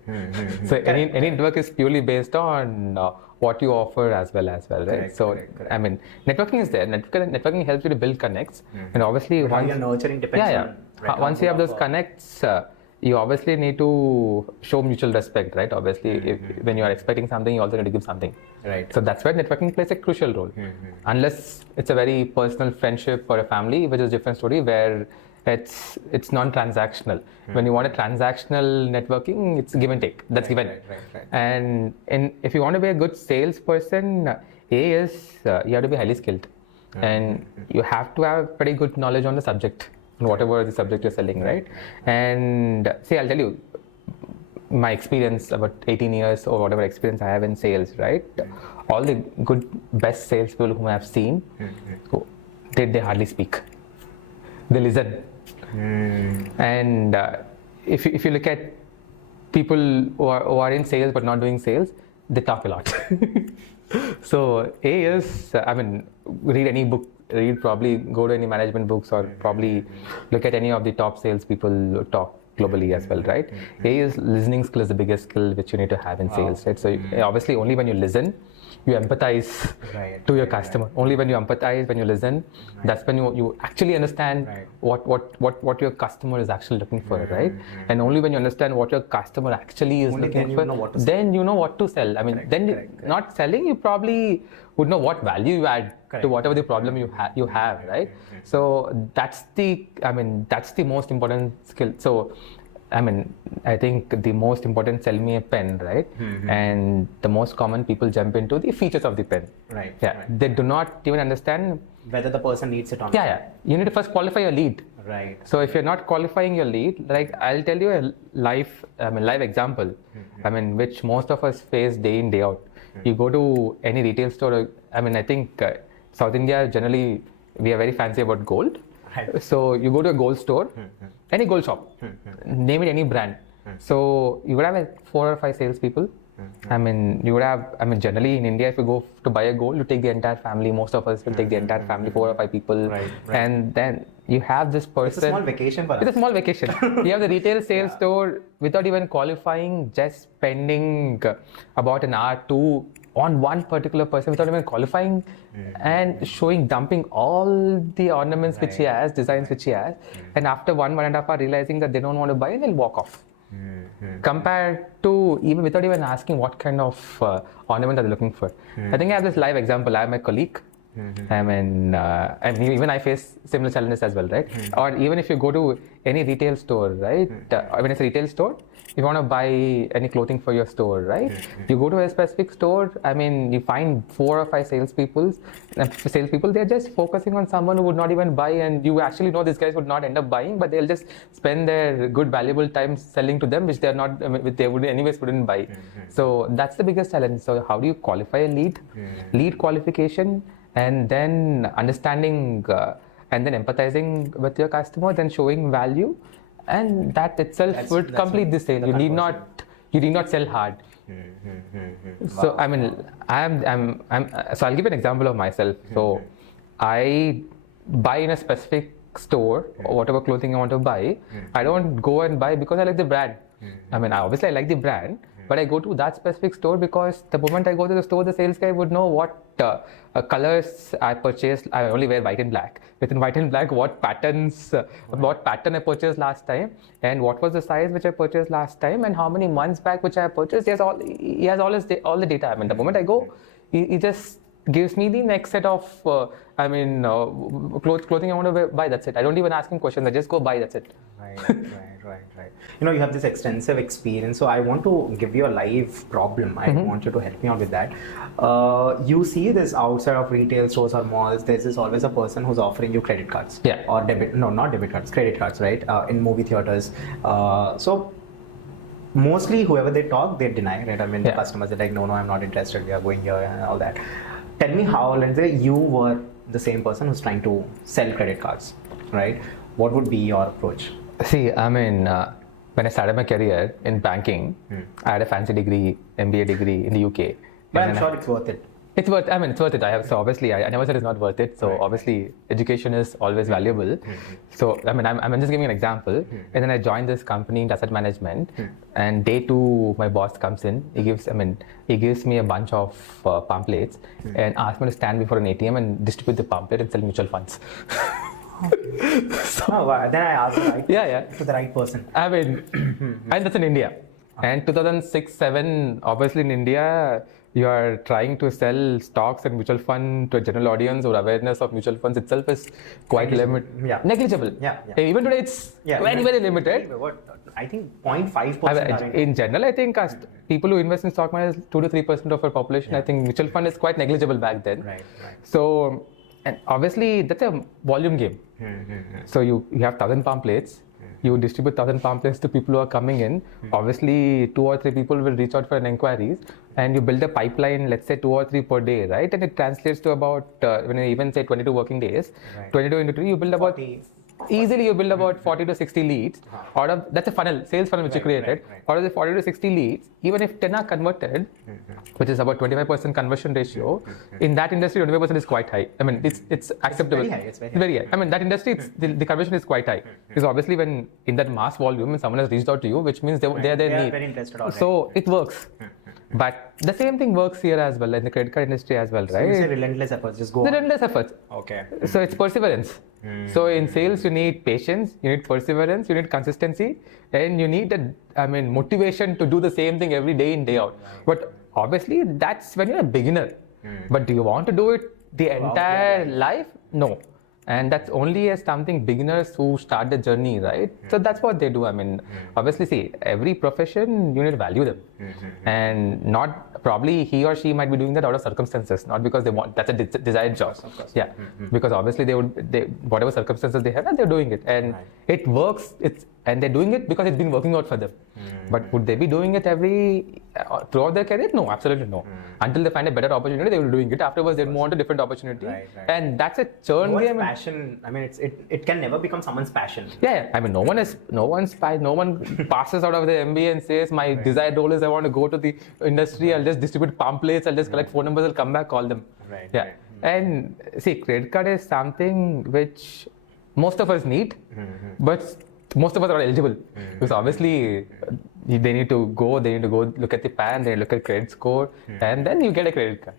So any network is purely based on what you offer as well, right? Correct. Networking is there. Networking helps you to build connects. And obviously, once you're nurturing depends on once you have those connects, you obviously need to show mutual respect, right? Obviously, when you are expecting something, you also need to give something. Right. So that's where networking plays a crucial role. Unless it's a very personal friendship or a family, which is a different story, where it's non-transactional. When you want a transactional networking, it's give and take. That's given. Right. And if you want to be a good salesperson, you have to be highly skilled, and you have to have pretty good knowledge on the subject, whatever the subject you're selling, right? And see, I'll tell you my experience, about 18 years or whatever experience I have in sales, right? All the good, best salespeople whom I have seen, they hardly speak. They listen. And if you look at people who are in sales but not doing sales, they talk a lot. So A is, read any book, probably go to any management books, or probably look at any of the top sales people who talk globally as well, right? A is listening skill is the biggest skill which you need to have in sales, right? So obviously only when you listen, you empathize to your customer. Only when you empathize, when you listen, that's when you actually understand what your customer is actually looking for, right? And only when you understand what your customer actually is looking for, then you know what to sell. Not selling, you probably would know what value you add to whatever the problem you have, right? So that's the most important skill. So I think the most important, sell me a pen, right? And the most common people jump into the features of the pen. Right. Yeah. Right. They do not even understand whether the person needs it or not. Yeah. You need to first qualify your lead. Right. So if you're not qualifying your lead, like I'll tell you a live example, which most of us face day in, day out. You go to any retail store. I think South India generally we are very fancy about gold. Right. So you go to a gold store, any gold shop, name it any brand. So you would have 4 or 5 salespeople. You would have, generally in India, if you go to buy a gold, you take the entire family. Most of us will take the entire family, 4 or 5 people. Right. And then you have this person. It's a small vacation for us. It's a small vacation. You have the retail sales store without even qualifying, just spending about an hour, 2 on one particular person without even qualifying and dumping all the ornaments which he has, designs which he has, and after 1.5 hours realizing that they don't want to buy, and they'll walk off. Compared to even without even asking what kind of ornament are they looking for. I think I have this live example. I have my colleague. Even I face similar challenges as well, right? Or even if you go to any retail store, right? When it's a retail store, you want to buy any clothing for your store, right? You go to a specific store, you find 4 or 5 salespeople, they're just focusing on someone who would not even buy, and you actually know these guys would not end up buying, but they'll just spend their good valuable time selling to them, which they're not, they would anyways wouldn't buy. So that's the biggest challenge. So how do you qualify a lead? Lead qualification, and then understanding and then empathizing with your customer, then showing value. And that itself would complete the sale. You need not sell hard. So so I'll give an example of myself. So I buy in a specific store or whatever clothing I want to buy. I don't go and buy because I like the brand. Obviously I like the brand, but I go to that specific store because the moment I go to the store, the sales guy would know what colors I purchased. I only wear white and black. Within white and black, what pattern I purchased last time, and what was the size which I purchased last time, and how many months back which I purchased. He has all the data. The moment I go, he just gives me the next set of clothing I want to buy. That's it. I don't even ask him questions. I just go buy. That's it. Right. You have this extensive experience, so I want to give you a live problem. I want you to help me out with that. You see this outside of retail stores or malls, there's always a person who's offering you credit cards. Yeah. Or not debit cards, credit cards, right? In movie theaters. So mostly whoever they talk, they deny, right? The customers are like, no, I'm not interested. We are going here and all that. Tell me how, let's say you were the same person who's trying to sell credit cards, right? What would be your approach? See, when I started my career in banking, I had a fancy degree, MBA degree in the UK. But I'm sure it's worth it. It's worth it. So obviously, I never said it's not worth it. So obviously, education is always valuable. So I'm just giving an example. And then I joined this company in asset management. And day 2, my boss comes in. He gives me a bunch of pamphlets and asks me to stand before an ATM and distribute the pamphlet and sell mutual funds. Then I asked to the right person. And that's in India. And 2006-07, obviously in India, you are trying to sell stocks and mutual fund to a general audience, or awareness of mutual funds itself is quite negligible. Even today, it's very limited. I think 0.5%. In general, I think people who invest in stock market is 2 to 3% of our population. I think mutual fund is quite negligible back then. Right. So, and obviously that's a volume game. So you have 1,000 pamphlets. You distribute 1,000 pamphlets to people who are coming in. Obviously, 2 or 3 people will reach out for an inquiries, and you build a pipeline, let's say 2 or 3 per day, right? And it translates to about, when you even say 22 working days, 22 into 3, you build about easily you build about 40 to 60 leads. Out of that's a funnel, sales funnel which you created. Out of the 40 to 60 leads, even if 10 are converted, which is about 25% conversion ratio, in that industry 25% is quite high. I mean, it's acceptable. It's very high. I mean, that industry, the conversion is quite high. Because obviously when in that mass volume, someone has reached out to you, which means they are very interested already. So it works. But the same thing works here as well, in the credit card industry as well, So right? you say relentless efforts, just go The on. relentless efforts. Okay. So it's perseverance. So in sales, you need patience, you need perseverance, you need consistency, and you need motivation to do the same thing every day in, day out. But obviously, that's when you're a beginner. But do you want to do it the entire life? No. And that's only as something beginners who start the journey, right? So that's what they do. I mean, obviously, see, every profession, you need to value them. And not probably he or she might be doing that out of circumstances, not because they want, that's a desired job. Of course. Yeah. Because obviously they whatever circumstances they have, they're doing it. And it works, and they're doing it because it's been working out for them. But would they be doing it throughout their career? No, absolutely no. Until they find a better opportunity, they will be doing it. Afterwards, they move on to different opportunity. And that's a churn game. Passion. I mean, it can never become someone's passion. Yeah. I mean, no one passes out of the MBA and says, my desired role is I want to go to the industry. I'll just distribute pamphlets. I'll just collect phone numbers. I'll come back, call them. And see, credit card is something which most of us need, but most of us are eligible because obviously they need to go look at the PAN, they look at credit score, and then you get a credit card.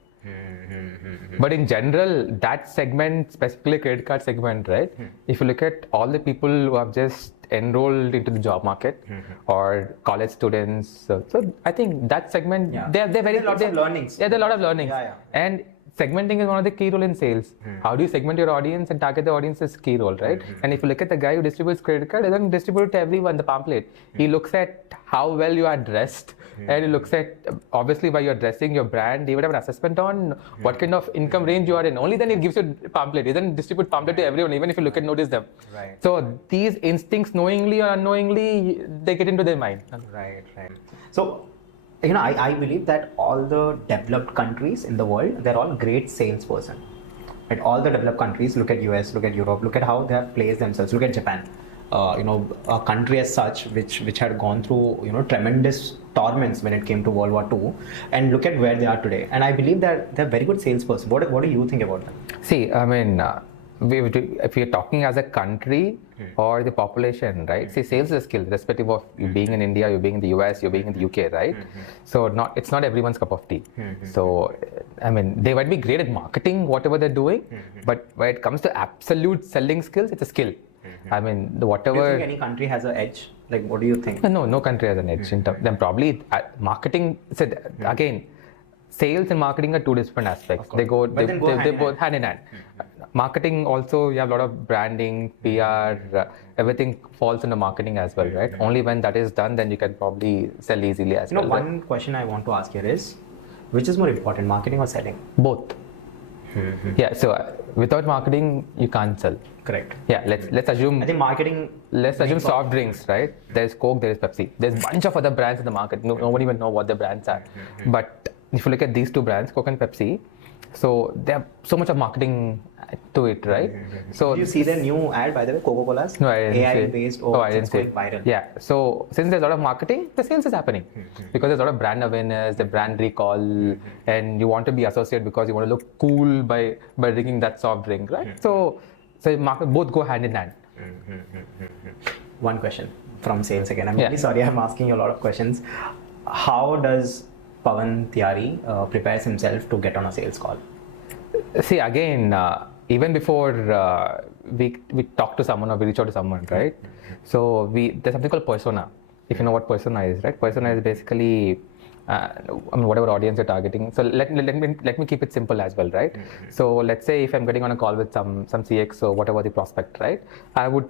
But in general, that segment, specifically credit card segment, right? If you look at all the people who have just enrolled into the job market or college students, so I think that segment, they're very lots of learnings. Yeah, there are a lot of learnings. And segmenting is one of the key role in sales. How do you segment your audience and target the audience is key role, right? And if you look at the guy who distributes credit card, he doesn't distribute to everyone the pamphlet. He looks at how well you are dressed, and he looks at obviously by your dressing, your brand. He would have an assessment on what kind of income range you are in. Only then he gives you pamphlet. He doesn't distribute pamphlet to everyone, even if you look and notice them. So these instincts, knowingly or unknowingly, they get into their mind. So, I believe that all the developed countries in the world, they're all great salesperson. Right? All the developed countries, look at US, look at Europe, look at how they have placed themselves. Look at Japan. A country as such, which had gone through, tremendous torments when it came to World War II, and look at where they are today. And I believe that they're very good salesperson. What do you think about them? See, I mean, if you're talking as a country or the population, right? See, sales is a skill, irrespective of you being in India, you being in the US, you're being in the UK, right? So it's not everyone's cup of tea. So, I mean, they might be great at marketing, whatever they're doing, but when it comes to absolute selling skills, it's a skill. I mean, whatever. Do you think any country has an edge? Like, what do you think? No country has an edge. Then probably marketing. So again, sales and marketing are two different aspects. They go both hand in hand. Marketing also, you have a lot of branding, PR, everything falls under marketing as well, right? Only when that is done, then you can probably sell easily as well. One question I want to ask here is, which is more important, marketing or selling? Both. Yeah, so without marketing, you can't sell. Correct. Yeah, let's assume. I think marketing. Let's assume soft drinks, right? There's Coke, there is Pepsi. There's a bunch of other brands in the market. Nobody even know what the brands are. But if you look at these two brands, Coke and Pepsi, so they have so much of marketing to it, right? So did you see their new ad, by the way, Coca-Cola's? No, I didn't AI based. It's going viral. Yeah. So since there's a lot of marketing, the sales is happening because there's a lot of brand awareness, the brand recall, and you want to be associated because you want to look cool by drinking that soft drink, right? So market both go hand in hand. One question from sales again. I'm really sorry, I'm asking you a lot of questions. How does Pavan Teyari prepares himself to get on a sales call? See, again, even before we talk to someone or we reach out to someone, right? So there's something called persona. If you know what persona is, right? Persona is basically whatever audience you're targeting. So let me keep it simple as well, right? So let's say if I'm getting on a call with some CX or whatever the prospect, right? I would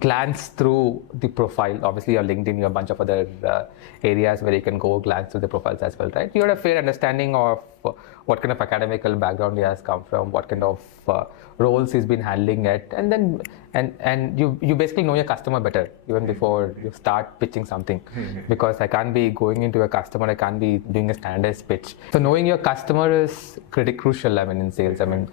glance through the profile. Obviously, your LinkedIn, you have a bunch of other areas where you can go glance through the profiles as well, right? You have a fair understanding of what kind of academical background he has come from, what kind of roles he's been handling at, and then and you basically know your customer better even before you start pitching something, because I can't be going into a customer, I can't be doing a standardized pitch. So knowing your customer is crucial. I mean, in sales, I mean,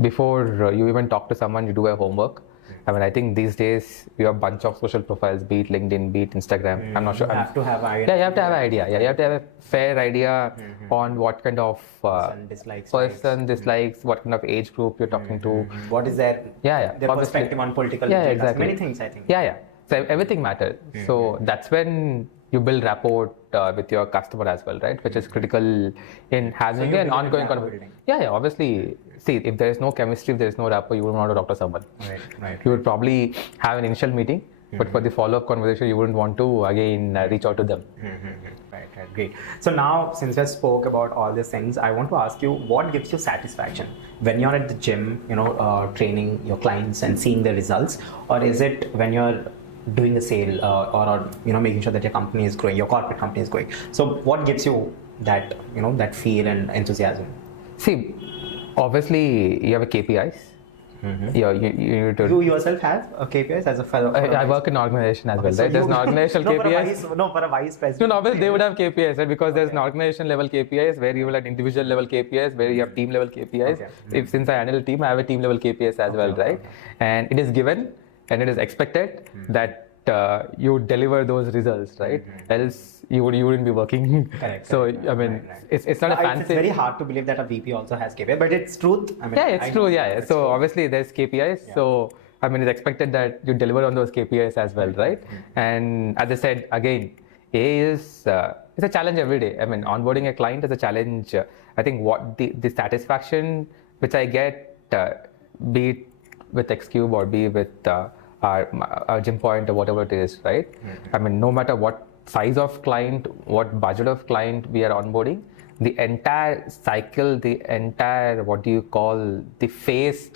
before you even talk to someone, you do a homework. I mean, I think these days you have a bunch of social profiles, be it LinkedIn, be it Instagram. I'm not sure. You have to have idea. Yeah, you have to have an idea. Yeah, you have to have a fair idea on what kind of person dislikes, what kind of age group you're talking to. What is their their perspective on political agendas. Exactly. Many things, I think. Yeah. So everything matters. So that's when you build rapport with your customer as well, right? Which is critical in having an ongoing conversation. Yeah, obviously. See, if there is no chemistry, if there is no rapport, you would not talk to someone. Right. You would probably have an initial meeting, but for the follow-up conversation, you wouldn't want to again reach out to them. Right, great. So now, since I spoke about all these things, I want to ask you, what gives you satisfaction when you're at the gym, training your clients and seeing the results, or is it when you're doing a sale or making sure that your company is growing, your corporate company is growing? So what gives you that that feel and enthusiasm? See, obviously you have a KPIs. You yourself have a KPIs as a fellow. I work in an organization as well, right? There's an organizational KPIs. For a vice president. No, obviously they would have KPIs, right? Because there's an organization level KPIs where you will have individual level KPIs, where you have team level KPIs. Since I handle a team, I have a team level KPIs as well, right? And it is given and it is expected that you deliver those results, right? Else you wouldn't be working. Correct. So I mean, it's not a fancy. It's very hard to believe that a VP also has KPI, but it's truth. I mean, it's true. So obviously there's KPIs. So I mean, it's expected that you deliver on those KPIs as well, right? And as I said again, it's a challenge every day. I mean, onboarding a client is a challenge. I think what the satisfaction which I get, be it with XCube or be with our gym point or whatever it is, right? I mean, no matter what size of client, what budget of client we are onboarding, the entire cycle, the entire the phase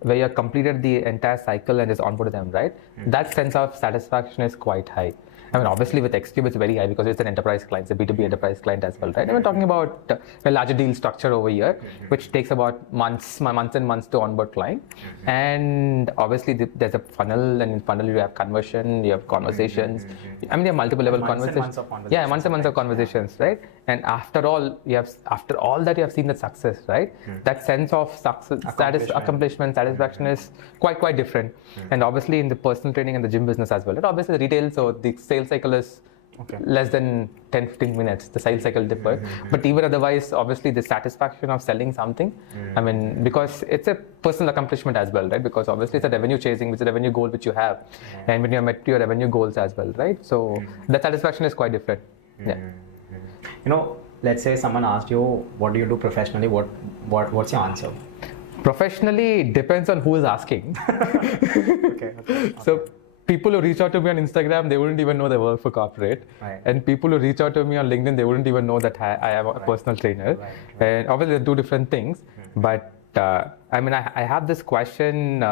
where you have completed the entire cycle and just onboarded them, right? That sense of satisfaction is quite high. I mean, obviously with XCube it's very high because it's an enterprise client, it's a B2B enterprise client as well, right? And we're talking about a larger deal structure over here, which takes about months and months to onboard client. And obviously there's a funnel, and in funnel you have conversion, you have conversations. I mean, you have multiple level conversations. Months and months of conversations, right? And after all that you have seen the success, right? That sense of success, accomplishment, satisfaction is quite different. And obviously in the personal training and the gym business as well, right? Obviously the retail, so the sales cycle is less than 10-15 minutes, the sales cycle differs. But even otherwise, obviously the satisfaction of selling something, I mean, because it's a personal accomplishment as well, right? Because obviously it's a revenue chasing, which is a revenue goal which you have. And when you have met your revenue goals as well, right? So that satisfaction is quite different. Let's say someone asked you, what do you do professionally? What's your answer? Professionally, it depends on who is asking. So people who reach out to me on Instagram, they wouldn't even know they work for corporate. And people who reach out to me on LinkedIn, they wouldn't even know that I am a personal trainer. And obviously, they do different things. But I mean, I have this question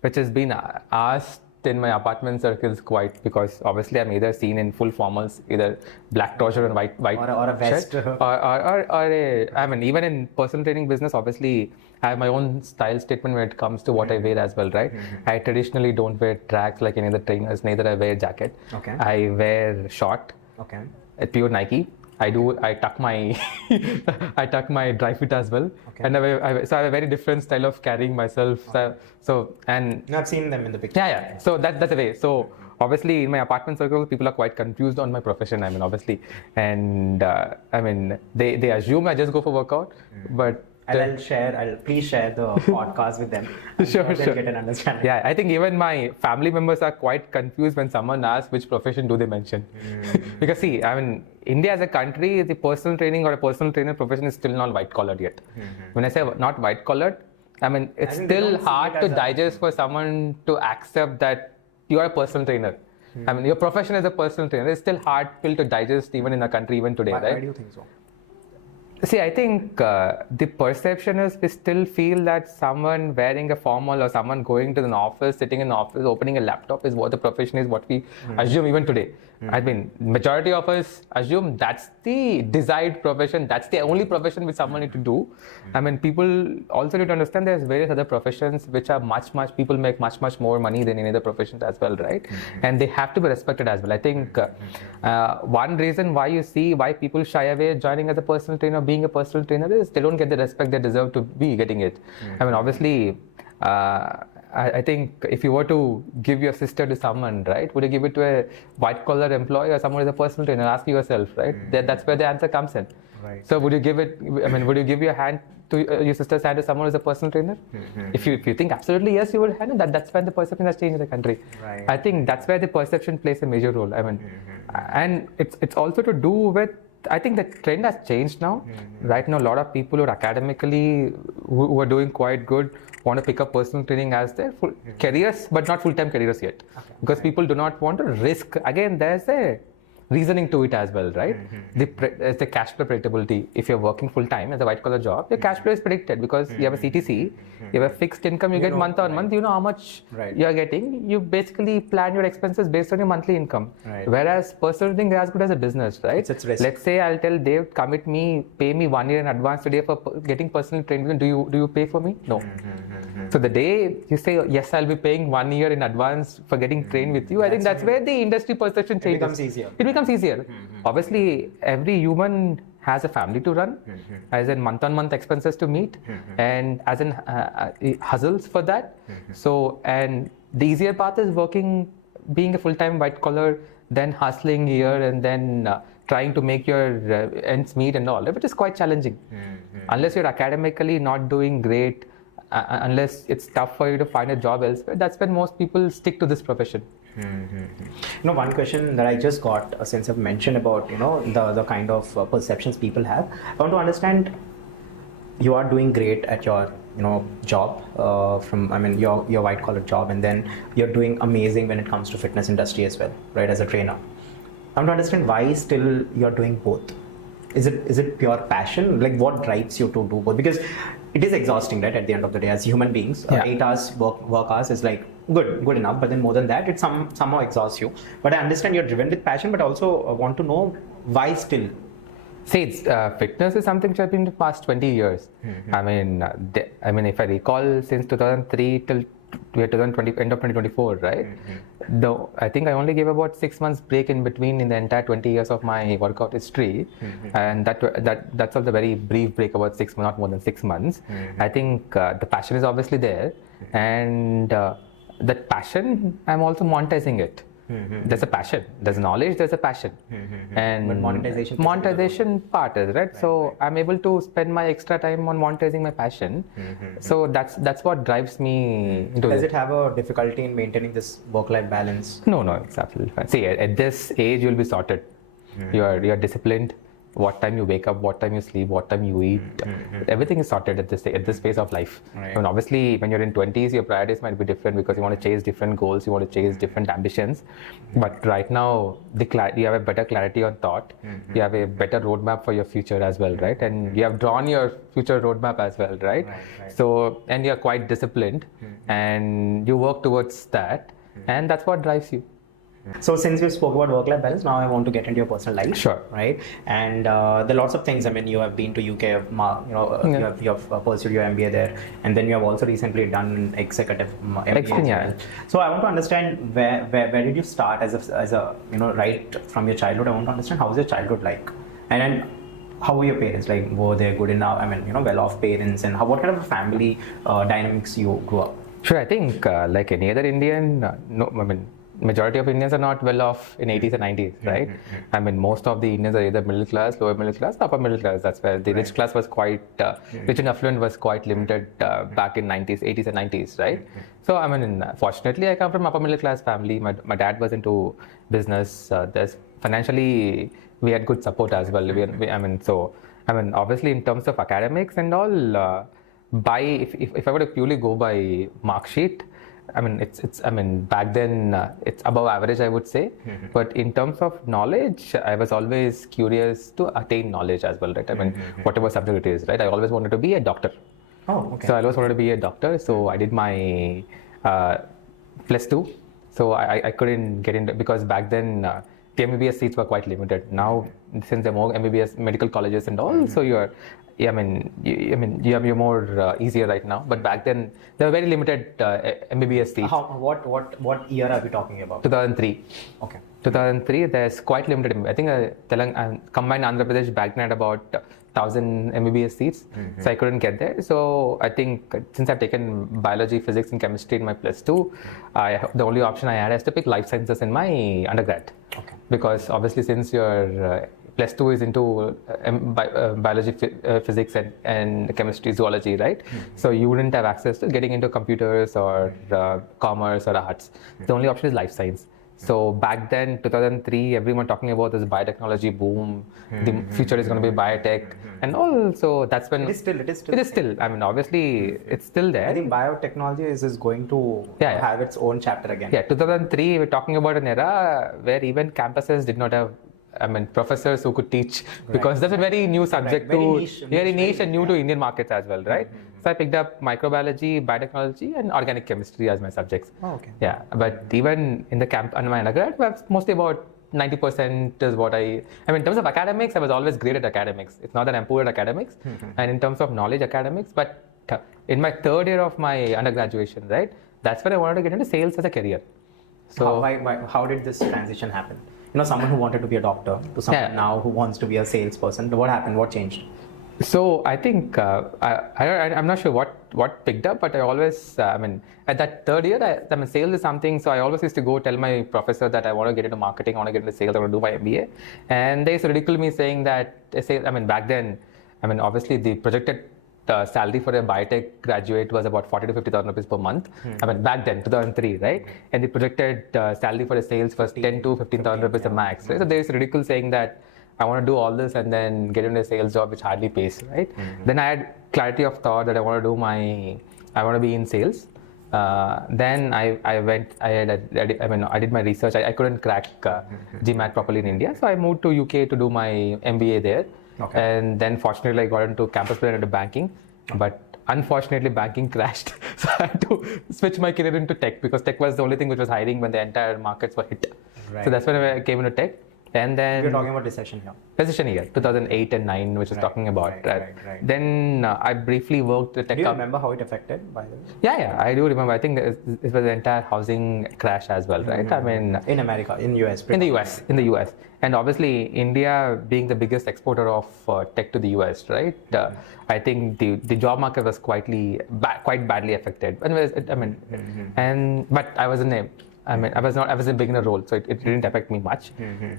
which has been asked in my apartment circles quite, because obviously I'm either seen in full formals, either black trouser and white or a vest, shirt, I mean, even in personal training business, obviously I have my own style statement when it comes to what I wear as well, right? I traditionally don't wear tracks like any other trainers, neither I wear jacket. I wear short, pure Nike. I tuck my dry fit as well, and so I have a very different style of carrying myself. And I've seen them in the picture. So that's the way. So obviously in my apartment circle, people are quite confused on my profession. I mean, obviously, and I mean they assume I just go for workout, but. I'll please share the podcast with them. Sure. Get an understanding. Yeah, I think even my family members are quite confused when someone asks which profession do they mention. Because see, I mean, India as a country, the personal training or a personal trainer profession is still not white collared yet. When I say not white collared, I mean, it's still hard to digest for someone to accept that you are a personal trainer. I mean, your profession as a personal trainer is still hard pill to digest even in a country even today, right? Why do you think so? See, I think the perception is we still feel that someone wearing a formal or someone going to an office, sitting in an office, opening a laptop is what the profession is, what we assume even today. I mean, majority of us assume that's the desired profession, that's the only profession which someone need to do. I mean, people also need to understand there's various other professions which are people make much more money than any other professions as well, right? And they have to be respected as well. I think one reason why people shy away joining as a personal trainer, being a personal trainer, is they don't get the respect they deserve to be getting it. I mean, obviously, I think if you were to give your sister to someone, right, would you give it to a white collar employee or someone as a personal trainer? Ask yourself, right? That's where the answer comes in. Right. So would you give it? I mean, would you give your hand to your sister's hand to someone as a personal trainer? If you think absolutely yes, you would hand it. That's when the perception has changed in the country. Right. I think that's where the perception plays a major role. I mean, and it's also to do with. I think the trend has changed now. Right now, a lot of people who are academically who are doing quite good want to pick up personal training as their full careers, but not full-time careers yet, because people do not want to risk. Again, there's a reasoning to it as well, right? There's the cash flow predictability. If you're working full-time as a white-collar job, your cash flow is predicted because you have a CTC, you have a fixed income, you get month on month, you know how much you're getting. You basically plan your expenses based on your monthly income. Whereas personal training is as good as a business, right? It's risk. Let's say I'll tell Dave, commit me, pay me 1 year in advance today for getting personal training. Do you pay for me? No. So the day you say, yes, I'll be paying 1 year in advance for getting trained with you, I think that's where the industry perception changes. It becomes easier. It becomes easier. Obviously, every human has a family to run, as in month-on-month expenses to meet, and as in hustles for that. So, and the easier path is being a full-time white-collar, then hustling here and then trying to make your ends meet and all, which is quite challenging. Unless you're academically not doing great, unless it's tough for you to find a job elsewhere, that's when most people stick to this profession. One question that I just got, since I've mentioned about the kind of perceptions people have, I want to understand. You are doing great at your job, your white collar job, and then you're doing amazing when it comes to fitness industry as well, right? As a trainer, I want to understand why still you're doing both. Is it pure passion? Like, what drives you to do both? Because it is exhausting, right? At the end of the day, as human beings, 8 hours work hours is like good enough, but then more than that, it somehow exhausts you. But I understand you're driven with passion, but also want to know why still. See, fitness is something which I've been in the past 20 years. I mean, if I recall, since 2003 till 2020, end of 2024, right? Though I think I only gave about 6 months break in between in the entire 20 years of my workout history, and that's also a very brief break, about 6 months, not more than 6 months. I think the passion is obviously there, and that passion, I'm also monetizing it. There's a passion, there's knowledge, there's a passion, and but monetization part is right. So I'm able to spend my extra time on monetizing my passion. So that's what drives me into Does it have a difficulty in maintaining this work-life balance? No, it's absolutely fine. See, at this age, you'll be sorted. You're disciplined. What time you wake up, what time you sleep, what time you eat, everything is sorted at this phase of life. Right. And obviously, when you're in 20s, your priorities might be different because you want to chase different goals, you want to chase different ambitions. But right now, you have a better clarity on thought. You have a better roadmap for your future as well, right? And you have drawn your future roadmap as well, right? So, and you're quite disciplined, and you work towards that, and that's what drives you. So since we spoke about work-life balance, now I want to get into your personal life. Sure. Right? And there are lots of things. I mean, you have been to UK, you have pursued your MBA there, and then you have also recently done executive MBA. Yeah. So I want to understand where did you start as a right from your childhood. I want to understand how was your childhood like, and then how were your parents like? Were they good enough? I mean, well-off parents, and what kind of a family dynamics you grew up? Sure, I think like any other Indian, majority of Indians are not well off in 80s and 90s, right? I mean, most of the Indians are either middle class, lower middle class, upper middle class. That's where the rich class was quite, rich and affluent was quite limited back in 80s and 90s, right? So, I mean, fortunately, I come from upper middle class family. My dad was into business. Financially, we had good support as well. Obviously, in terms of academics and all, if I were to purely go by mark sheet, back then it's above average, I would say. But in terms of knowledge, I was always curious to attain knowledge as well, right? I mean, whatever subject it is, right? I always wanted to be a doctor. Oh, okay. So I always wanted to be a doctor. So I did my +2. So I couldn't get into, because back then the MBBS seats were quite limited. Now, since there are more MBBS medical colleges and all, so you're more easier right now. But back then, there were very limited MBBS seats. What year are we talking about? 2003. Okay. 2003, there's quite limited. I think combined Andhra Pradesh back then had about 1,000 MBBS seats, so I couldn't get there. So I think since I've taken biology, physics, and chemistry in my +2, the only option I had is to pick life sciences in my undergrad. Okay. Because obviously, since your +2 is into biology, physics, and chemistry, zoology, right? So you wouldn't have access to getting into computers or commerce or arts. The only option is life science. So back then, 2003, everyone talking about this biotechnology boom. The future is going to be biotech, and also that's when it is still. It is still. I mean, obviously, it's still there. I think biotechnology is going to have its own chapter again. Yeah, 2003, we're talking about an era where even campuses did not have, professors who could teach, because that's a very new subject, very niche and new to Indian markets as well, right? So I picked up microbiology, biotechnology, and organic chemistry as my subjects. Oh, okay. Yeah, but even in the camp on my undergrad, mostly about 90% is what in terms of academics, I was always great at academics. It's not that I'm poor at academics, and in terms of knowledge, academics, but in my third year of my undergraduation, right, that's when I wanted to get into sales as a career. So how did this transition happen? Someone who wanted to be a doctor to someone now who wants to be a salesperson. What happened? What changed? So I think I'm not sure what picked up, but I always at that third year, sales is something. So I always used to go tell my professor that I want to get into marketing, I want to get into sales, I want to do my MBA, and they used to ridicule me saying that back then, obviously the projected salary for a biotech graduate was about 40 to 50,000 rupees per month. Back then, 2003, right? And the projected salary for a sales was 10 to 15,000 rupees a max. Right? So they used to ridicule saying that I want to do all this and then get into a sales job which hardly pays, right? Then I had clarity of thought that I want to be in sales. Then I did my research. I couldn't crack GMAT properly in India, so I moved to UK to do my MBA there. Okay. And then fortunately I got into campus placement into banking, but unfortunately banking crashed, so I had to switch my career into tech, because tech was the only thing which was hiring when the entire markets were hit. Right. So that's when I came into tech. And then you're talking about recession here. Recession year, 2008 and 9, which is talking about. Right. Then I briefly worked at tech. Do you remember how it affected, by the way? Yeah, I do remember. I think it was the entire housing crash as well, right? In America, in US. In the US. And obviously, India being the biggest exporter of tech to the US, right? I think the job market was quite badly affected. But I was I was in beginner role, so it didn't affect me much.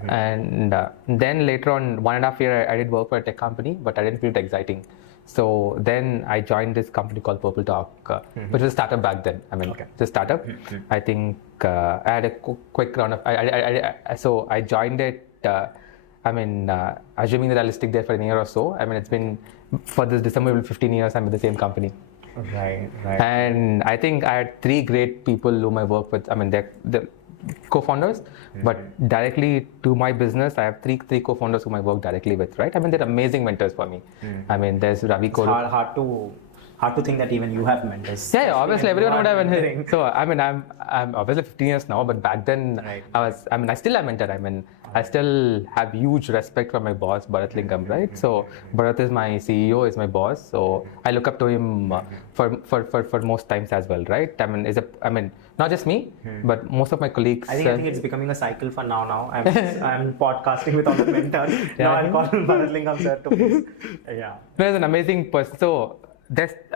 And then later on, 1.5 years, I did work for a tech company, but I didn't feel it exciting. So then I joined this company called Purple Talk, which was a startup back then. It's a startup. I think I had a quick round of. So I joined it. Assuming that I'll stick there for a year or so. It's been for this December 15 years. I'm with the same company. Right. And I think I had 3 great people whom I work with. They're the co-founders, but directly to my business, I have three co-founders whom I work directly with. Right? They're amazing mentors for me. There's Ravi Koru. Hard to think that even you have mentors. Yeah, obviously everyone would have mentoring. So I'm obviously 15 years now, but back then I still have mentor. I still have huge respect for my boss, Bharat Lingam, right? So Bharat is my CEO, is my boss. So I look up to him for most times as well, right? Not just me, but most of my colleagues. I think it's becoming a cycle for now. I'm podcasting with all the mentors. Now I'll call Bharat Lingam sir to please. Yeah. He's an amazing person. So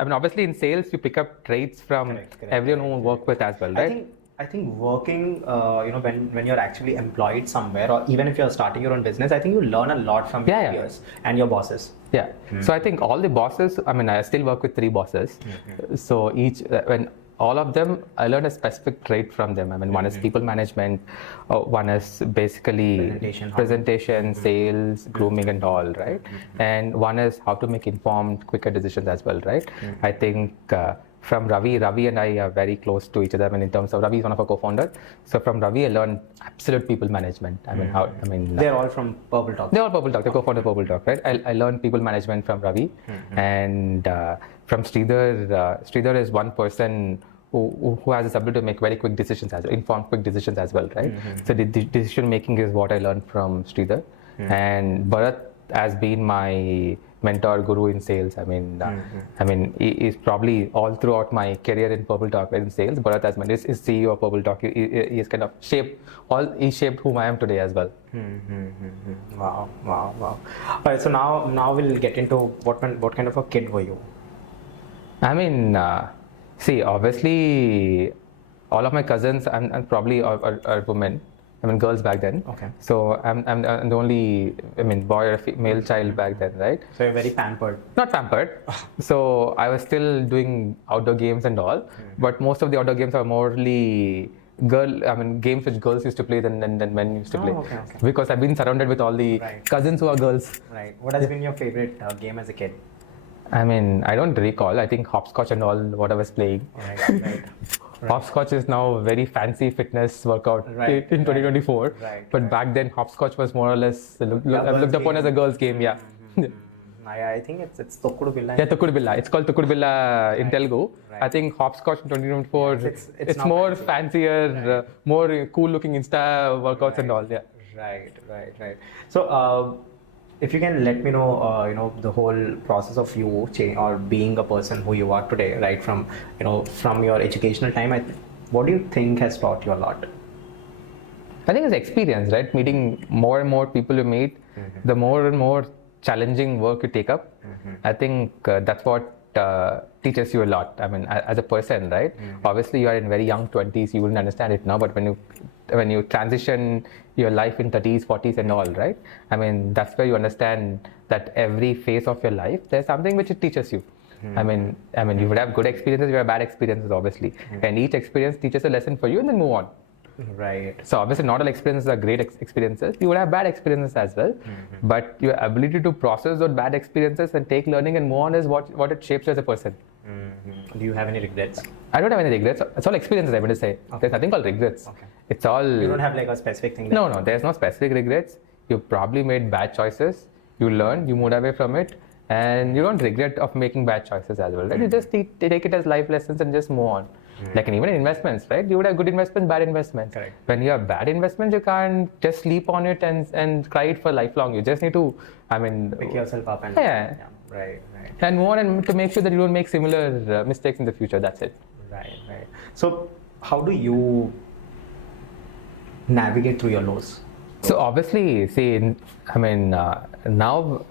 obviously in sales you pick up traits from everyone who you work with as well, right? I think working, when you're actually employed somewhere, or even if you're starting your own business, I think you learn a lot from your peers and your bosses. Yeah. So I think all the bosses, I still work with 3 bosses. So all of them, I learned a specific trait from them. One is people management, one is basically presentation, sales, grooming and all, right? And one is how to make informed, quicker decisions as well, right? I think from Ravi and I are very close to each other. In terms of Ravi is one of our co-founders. So from Ravi, I learned absolute people management. They're all from Purple Talk. They're all Purple Talk. They're co-founder of Purple Talk, right? I learned people management from Ravi, and from Sridhar. Sridhar is one person who has this ability to make very quick decisions, informed quick decisions as well, right? So the decision making is what I learned from Sridhar, and Bharat has been my mentor, guru in sales. I mean, he is probably all throughout my career in Purple Talk in sales. Bharat as is CEO of Purple Talk. He has kind of he shaped whom I am today as well. Wow. All right, so now we'll get into what kind of a kid were you? I mean, see, obviously, all of my cousins and probably are women. I mean, girls back then. Okay. So I'm the only, boy or male child back then, right? So you're very pampered. Not pampered. So I was still doing outdoor games and all, but most of the outdoor games are morely games which girls used to play than men used to play. Okay. Because I've been surrounded with all the cousins who are girls. Right. What has been your favorite game as a kid? I mean, I don't recall. I think hopscotch and all what I was playing. Right. Hopscotch is now a very fancy fitness workout in 2024. But back then, hopscotch was more or less looked upon as a girl's game. Yeah. I think it's Tokkudu Billa. Yeah, Tokkudu Billa. It's called Tokkudu Billa in Telugu. I think hopscotch in 2024. It's more fancier, more cool-looking Insta workouts and all. Yeah. Right. So, if you can let me know, the whole process of you or being a person who you are today, right? From your educational time, what do you think has taught you a lot? I think it's experience, right? Meeting more and more people you meet, the more and more challenging work you take up. I think that's what teaches you a lot. I mean, as a person, right? Obviously, you are in very young 20s, you wouldn't understand it now, but when you transition your life in 30s, 40s and all, right? I mean, that's where you understand that every phase of your life, there's something which it teaches you. I mean, you would have good experiences, you have bad experiences, obviously. And each experience teaches a lesson for you and then move on. Right. So obviously not all experiences are great experiences. You would have bad experiences as well. But your ability to process those bad experiences and take learning and move on is what it shapes you as a person. Do you have any regrets? I don't have any regrets. It's all experiences, I would say. There's nothing called regrets. It's all... You don't have like a specific thing? No, there's no specific regrets. You probably made bad choices. You learned, you moved away from it. And you don't regret of making bad choices as well, right? You just take it as life lessons and just move on. Like even in investments, right? You would have good investments, bad investments. Correct. When you have bad investments, you can't just sleep on it and cry it for lifelong. You just need to, pick yourself up and... Yeah. Right. And move on and to make sure that you don't make similar mistakes in the future. That's it. Right. So how do you navigate through your lows? So obviously, see, now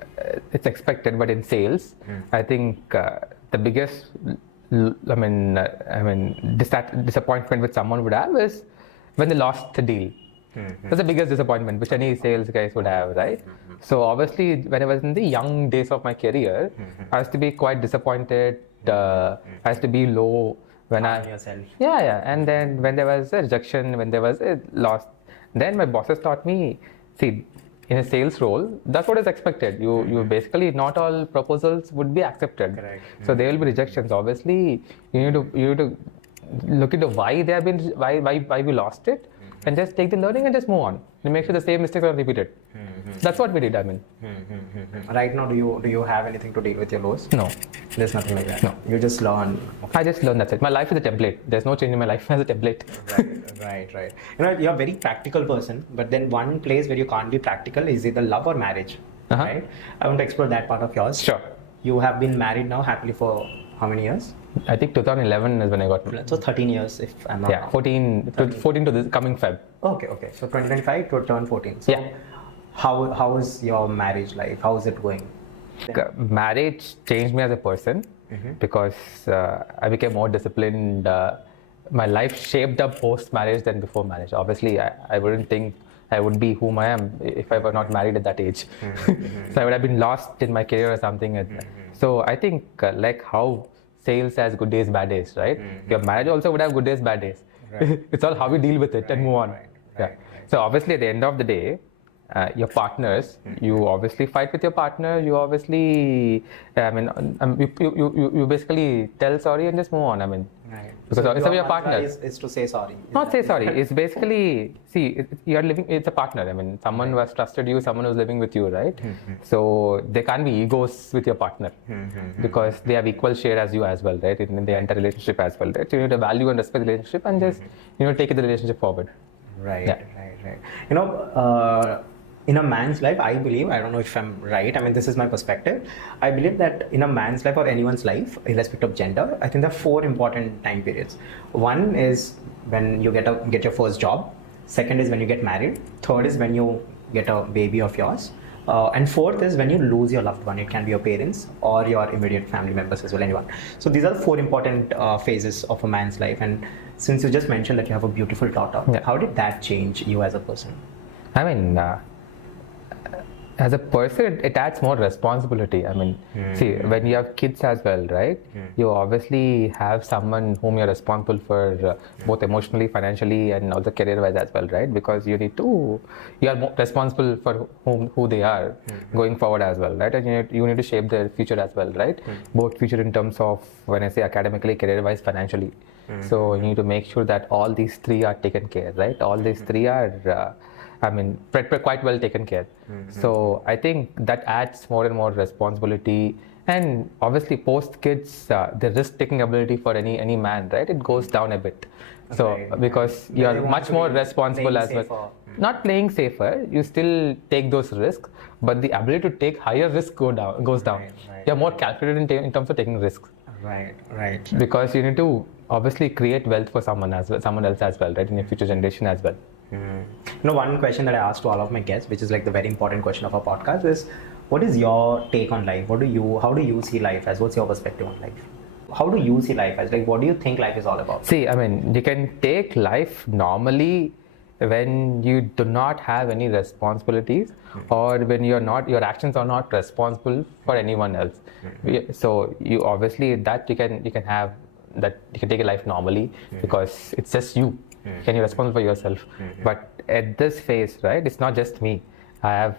it's expected, but in sales, I think the biggest, disappointment which someone would have is when they lost the deal. That's the biggest disappointment which any sales guys would have, right? So obviously, when I was in the young days of my career, I used to be quite disappointed. I used to be low when yourself. Yeah. And then when there was a rejection, when there was a loss, then my bosses taught me, see, in a sales role, that's what is expected. You basically, not all proposals would be accepted. Correct. So there will be rejections. Obviously, you need to look into why we lost it, and just take the learning and just move on. And make sure the same mistakes are repeated. That's what we did. Right now, do you have anything to deal with your lows? No. There's nothing like that. No. You just learn. I just learned, that's it. My life is a template. There's no change in my life as a template. Right. You're a very practical person, but then one place where you can't be practical is either love or marriage. Right? I want to explore that part of yours. Sure. You have been married now happily for how many years? I think 2011 is when I got married. So 13 years, if I'm not wrong. 14 to this coming Feb. Okay. So 2025 to turn 14. So how is your marriage life? How is it going? Marriage changed me as a person because I became more disciplined. My life shaped up post-marriage than before marriage. Obviously, I wouldn't think I would be whom I am if I were not married at that age. So I would have been lost in my career or something. So I think like how sales has good days, bad days, right? Your marriage also would have good days, bad days. It's all how we deal with it and move on. So obviously at the end of the day, your partners, you obviously fight with your partner. You obviously, you basically tell sorry and just move on. Because so it's your partner. Is to say sorry. Not say sorry. It's basically, see, you're living. It's a partner. Someone who has trusted you, someone who's living with you, right? So there can't be egos with your partner because they have equal share as you as well, right? In the entire relationship as well, right? So you need to value and respect the relationship and just take the relationship forward. Right. in a man's life, I believe, I don't know if I'm right, I mean, this is my perspective. I believe that in a man's life or anyone's life, irrespective of gender, I think there are 4 important time periods. One is when you get your first job. Second is when you get married. Third is when you get a baby of yours. And fourth is when you lose your loved one. It can be your parents or your immediate family members as well, anyone. So these are the 4 important phases of a man's life. And since you just mentioned that you have a beautiful daughter, how did that change you as a person? I mean, as a person, it adds more responsibility. I mean, see, when you have kids as well, right? You obviously have someone whom you're responsible for both emotionally, financially, and also career-wise as well, right? Because you are more responsible for who they are going forward as well, right? And you need to shape their future as well, right? Both future in terms of, when I say academically, career-wise, financially. So you need to make sure that all these 3 are taken care, right? All these 3 are quite well taken care. So I think that adds more and more responsibility, and obviously post kids, the risk taking ability for any man, right? It goes down a bit. So because you are much more responsible as well. Not playing safer, you still take those risks, but the ability to take higher risk goes down. You're more calculated in terms of taking risks. Right. Because you need to obviously create wealth for someone else as well, right? In your future generation as well. One question that I ask to all of my guests, which is like the very important question of our podcast, is what is your take on life? How do you see life as? What's your perspective on life? How do you see life as? Like, what do you think life is all about? See, I mean, you can take life normally when you do not have any responsibilities, or when your actions are not responsible for anyone else. So you obviously that you can have that you can take a life normally because it's just you. And you're responsible for yourself. But at this phase, right, it's not just me. I have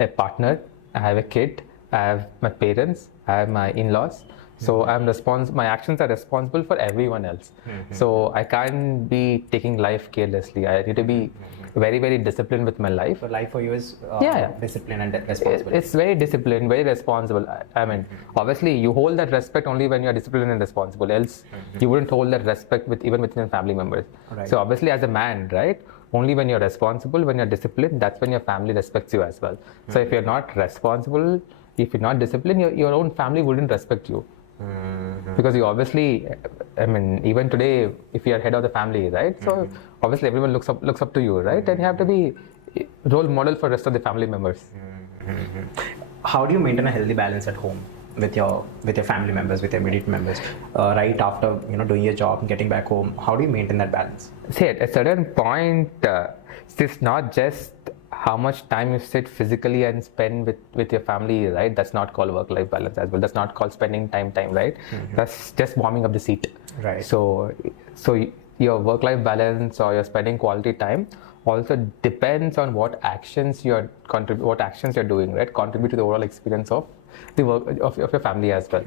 a partner, I have a kid, I have my parents, I have my in-laws. So my actions are responsible for everyone else. So I can't be taking life carelessly. I need to be very, very disciplined with my life. So life for you is discipline and responsibility. It's very disciplined, very responsible. I mean, obviously you hold that respect only when you're disciplined and responsible. Else you wouldn't hold that respect even within your family members. Right. So obviously as a man, right, only when you're responsible, when you're disciplined, that's when your family respects you as well. So if you're not responsible, if you're not disciplined, your own family wouldn't respect you. Because you obviously, I mean, even today, if you are head of the family, right? So obviously everyone looks up to you, right? And you have to be role model for rest of the family members. How do you maintain a healthy balance at home with your family members, with your immediate members, right after doing your job and getting back home? How do you maintain that balance? See, at a certain point, it's not just how much time you sit physically and spend with your family, right? That's not called work-life balance as well. That's not called spending time, right? That's just warming up the seat. Right. So your work-life balance or your spending quality time also depends on what actions you're doing, right? Contribute to the overall experience of the work of your family as well.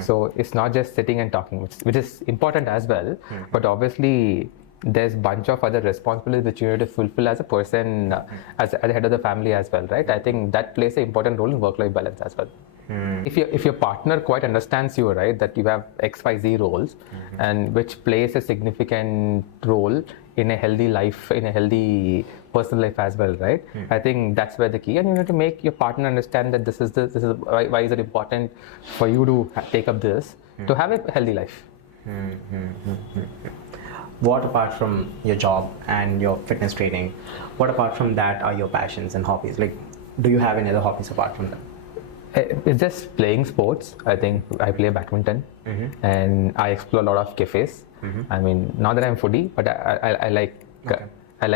So it's not just sitting and talking, which is important as well, but obviously there's a bunch of other responsibilities which you need to fulfill as a person, as a head of the family as well, right? I think that plays an important role in work-life balance as well. If your partner quite understands you, right, that you have XYZ roles, and which plays a significant role in a healthy life, in a healthy personal life as well, right? I think that's where the key, and you need to make your partner understand that this is why is it important for you to take up this to have a healthy life. What apart from your job and your fitness training, what apart from that are your passions and hobbies? Like, do you have any other hobbies apart from that? It's just playing sports. I think I play badminton, and I explore a lot of cafes. I mean, not that I'm foodie, but I like. Okay. I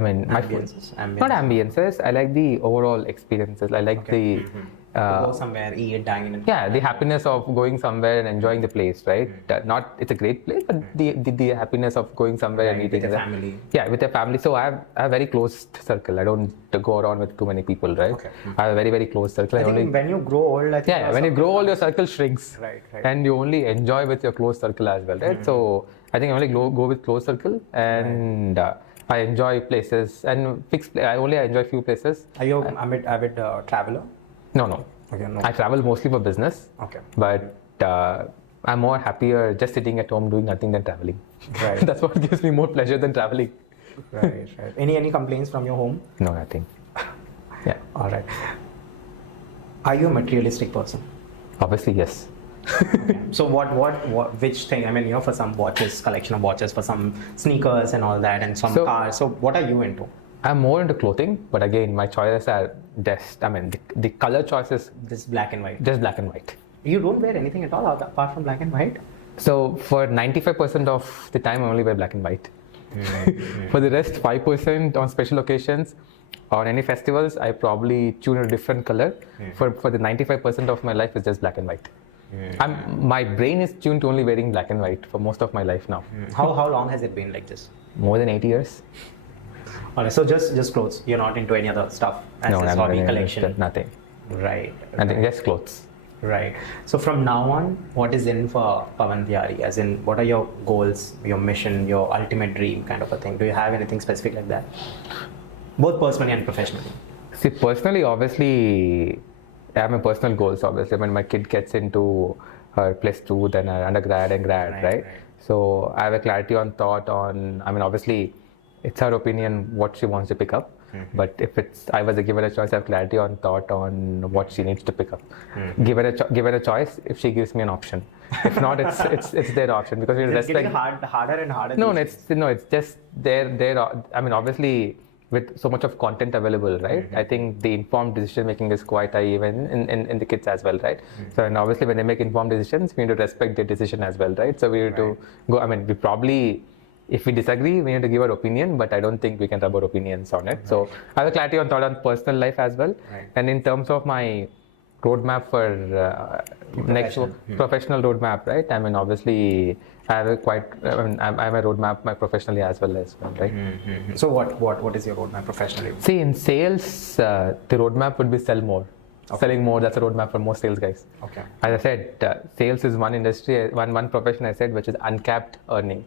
mean, ambiences. Not ambiences. I like the overall experiences. I like the. Go somewhere, eat, dine in. Yeah, the happiness of going somewhere and enjoying the place, right? It's a great place, but the happiness of going somewhere and eating with the family. Yeah, with the family. So I have a very close circle. I don't go around with too many people, right? Okay. I have a very, very close circle. I think when you grow old, I think when you grow old, your circle shrinks. Right. And you only enjoy with your close circle as well, right? So I think I only go with close circle, and I enjoy places and I only enjoy few places. Are you avid traveler? No. Okay, no. I travel mostly for business. Okay. But I'm more happier just sitting at home doing nothing than traveling. Right. That's what gives me more pleasure than traveling. Right. Any complaints from your home? No, nothing. Yeah. All right. Are you a materialistic person? Obviously, yes. Okay. So which thing? I mean, for some watches, collection of watches, for some sneakers and all that, and some cars. So what are you into? I'm more into clothing, but again, my choices are just, I mean, the color choices, Just black and white. just black and white. You don't wear anything at all apart from black and white? So for 95% of the time, I only wear black and white. For the rest 5% on special occasions, on any festivals, I probably tune a different color. For the 95% of my life, is just black and white. My brain is tuned to only wearing black and white for most of my life now. How long has it been like this? More than 8 years. Alright, so just clothes. You're not into any other stuff as No, this I'm hobby not collection. nothing. Right. I think just clothes. Right. So from now on, what is in for Pavan Teyari? As in, what are your goals, your mission, your ultimate dream kind of a thing? Do you have anything specific like that? Both personally and professionally. See, personally, obviously, I have my personal goals, obviously. When my kid gets into her +2, then her undergrad and grad, right? So I have a clarity on thought on, I mean, obviously, it's her opinion what she wants to pick up. But if I was given a choice, I have clarity on thought on what she needs to pick up. Give her a choice if she gives me an option. If not, it's their option, because we It's respect. getting harder and harder. No, it's just their. I mean, obviously, with so much of content available, right? I think the informed decision making is quite high even in the kids as well, right? So, and obviously, when they make informed decisions, we need to respect their decision as well, right? So we need to go. I mean, we probably, if we disagree, we need to give our opinion, but I don't think we can rub our opinions on it. So I have a clarity on thought on personal life as well. And in terms of my roadmap for next professional roadmap, right? I mean, obviously, I have I have a roadmap professionally as well, right? So what is your roadmap professionally? See, in sales, the roadmap would be sell more. Selling more, that's a roadmap for most sales guys. Okay. As I said, sales is one industry, one profession I said, which is uncapped earning.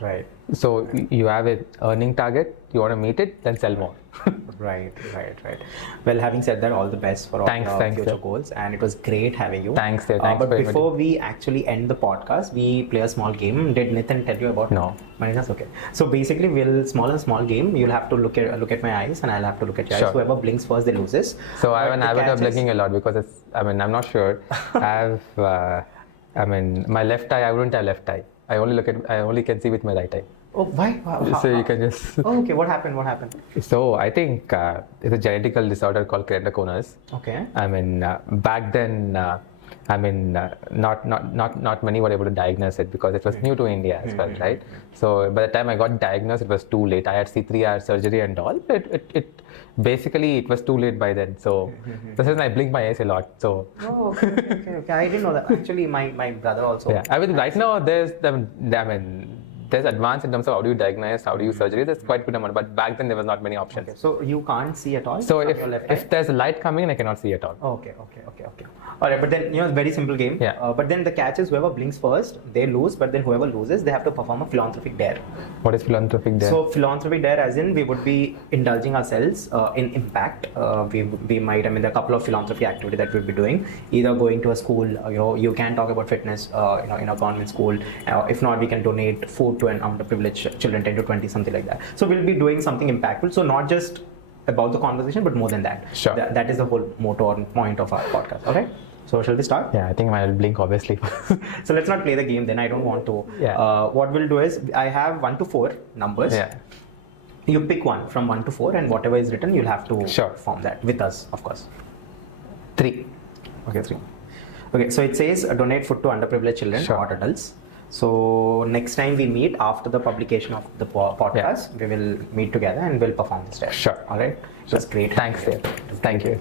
Right. So you have an earning target, you want to meet it, then sell more. Right. Well, having said that, all the best for all your future goals, and it was great having you. Thanks, sir. Thanks but for before we actually end the podcast, we play a small game. Did Nitin tell you about? No. That's okay. So basically, we'll small game. You'll have to look at my eyes, and I'll have to look at your eyes. Whoever blinks first, they loses. So I have an habit of blinking a lot because I'm not sure. I have, my left eye. I wouldn't have left eye. I only can see with my right eye. Oh, why? So you can just. Oh, okay. What happened? So I think it's a genetical disorder called keratoconus. Okay. I mean, back then, not many were able to diagnose it because it was new to India as well, right? So by the time I got diagnosed, it was too late. I had C3R surgery and all. It basically it was too late by then. So this is I blink my eyes a lot. So. Oh, okay. I didn't know that. Actually, my brother also. Yeah. I mean, right now there's advanced in terms of how do you diagnosis, how do you surgery. There's quite good amount, but back then there was not many options. Okay. So you can't see at all. So if there's a light coming, I cannot see at all. Okay. All right, but then it's a very simple game. Yeah. But then the catch is whoever blinks first, they lose. But then whoever loses, they have to perform a philanthropic dare. What is philanthropic dare? So philanthropic dare, as in we would be indulging ourselves in impact. We might. There are a couple of philanthropy activity that we'll be doing. Either going to a school. You can talk about fitness. In a government school. If not, we can donate food to an underprivileged children, 10 to 20, something like that. So we'll be doing something impactful. So not just about the conversation, but more than that. Sure. That is the whole motto or point of our podcast. All right. So shall we start? Yeah, I think I will blink obviously. So let's not play the game then. I don't want to. Yeah. What we'll do is I have 1 to 4 numbers. Yeah. You pick one from 1 to 4, and whatever is written, you'll have to form that with us, of course. 3. Okay, 3. Okay, so it says donate food to underprivileged children or adults. So next time we meet after the publication of the podcast, we will meet together and we'll perform this test. Sure. All right. That's great. Thanks, Dave. Thank you.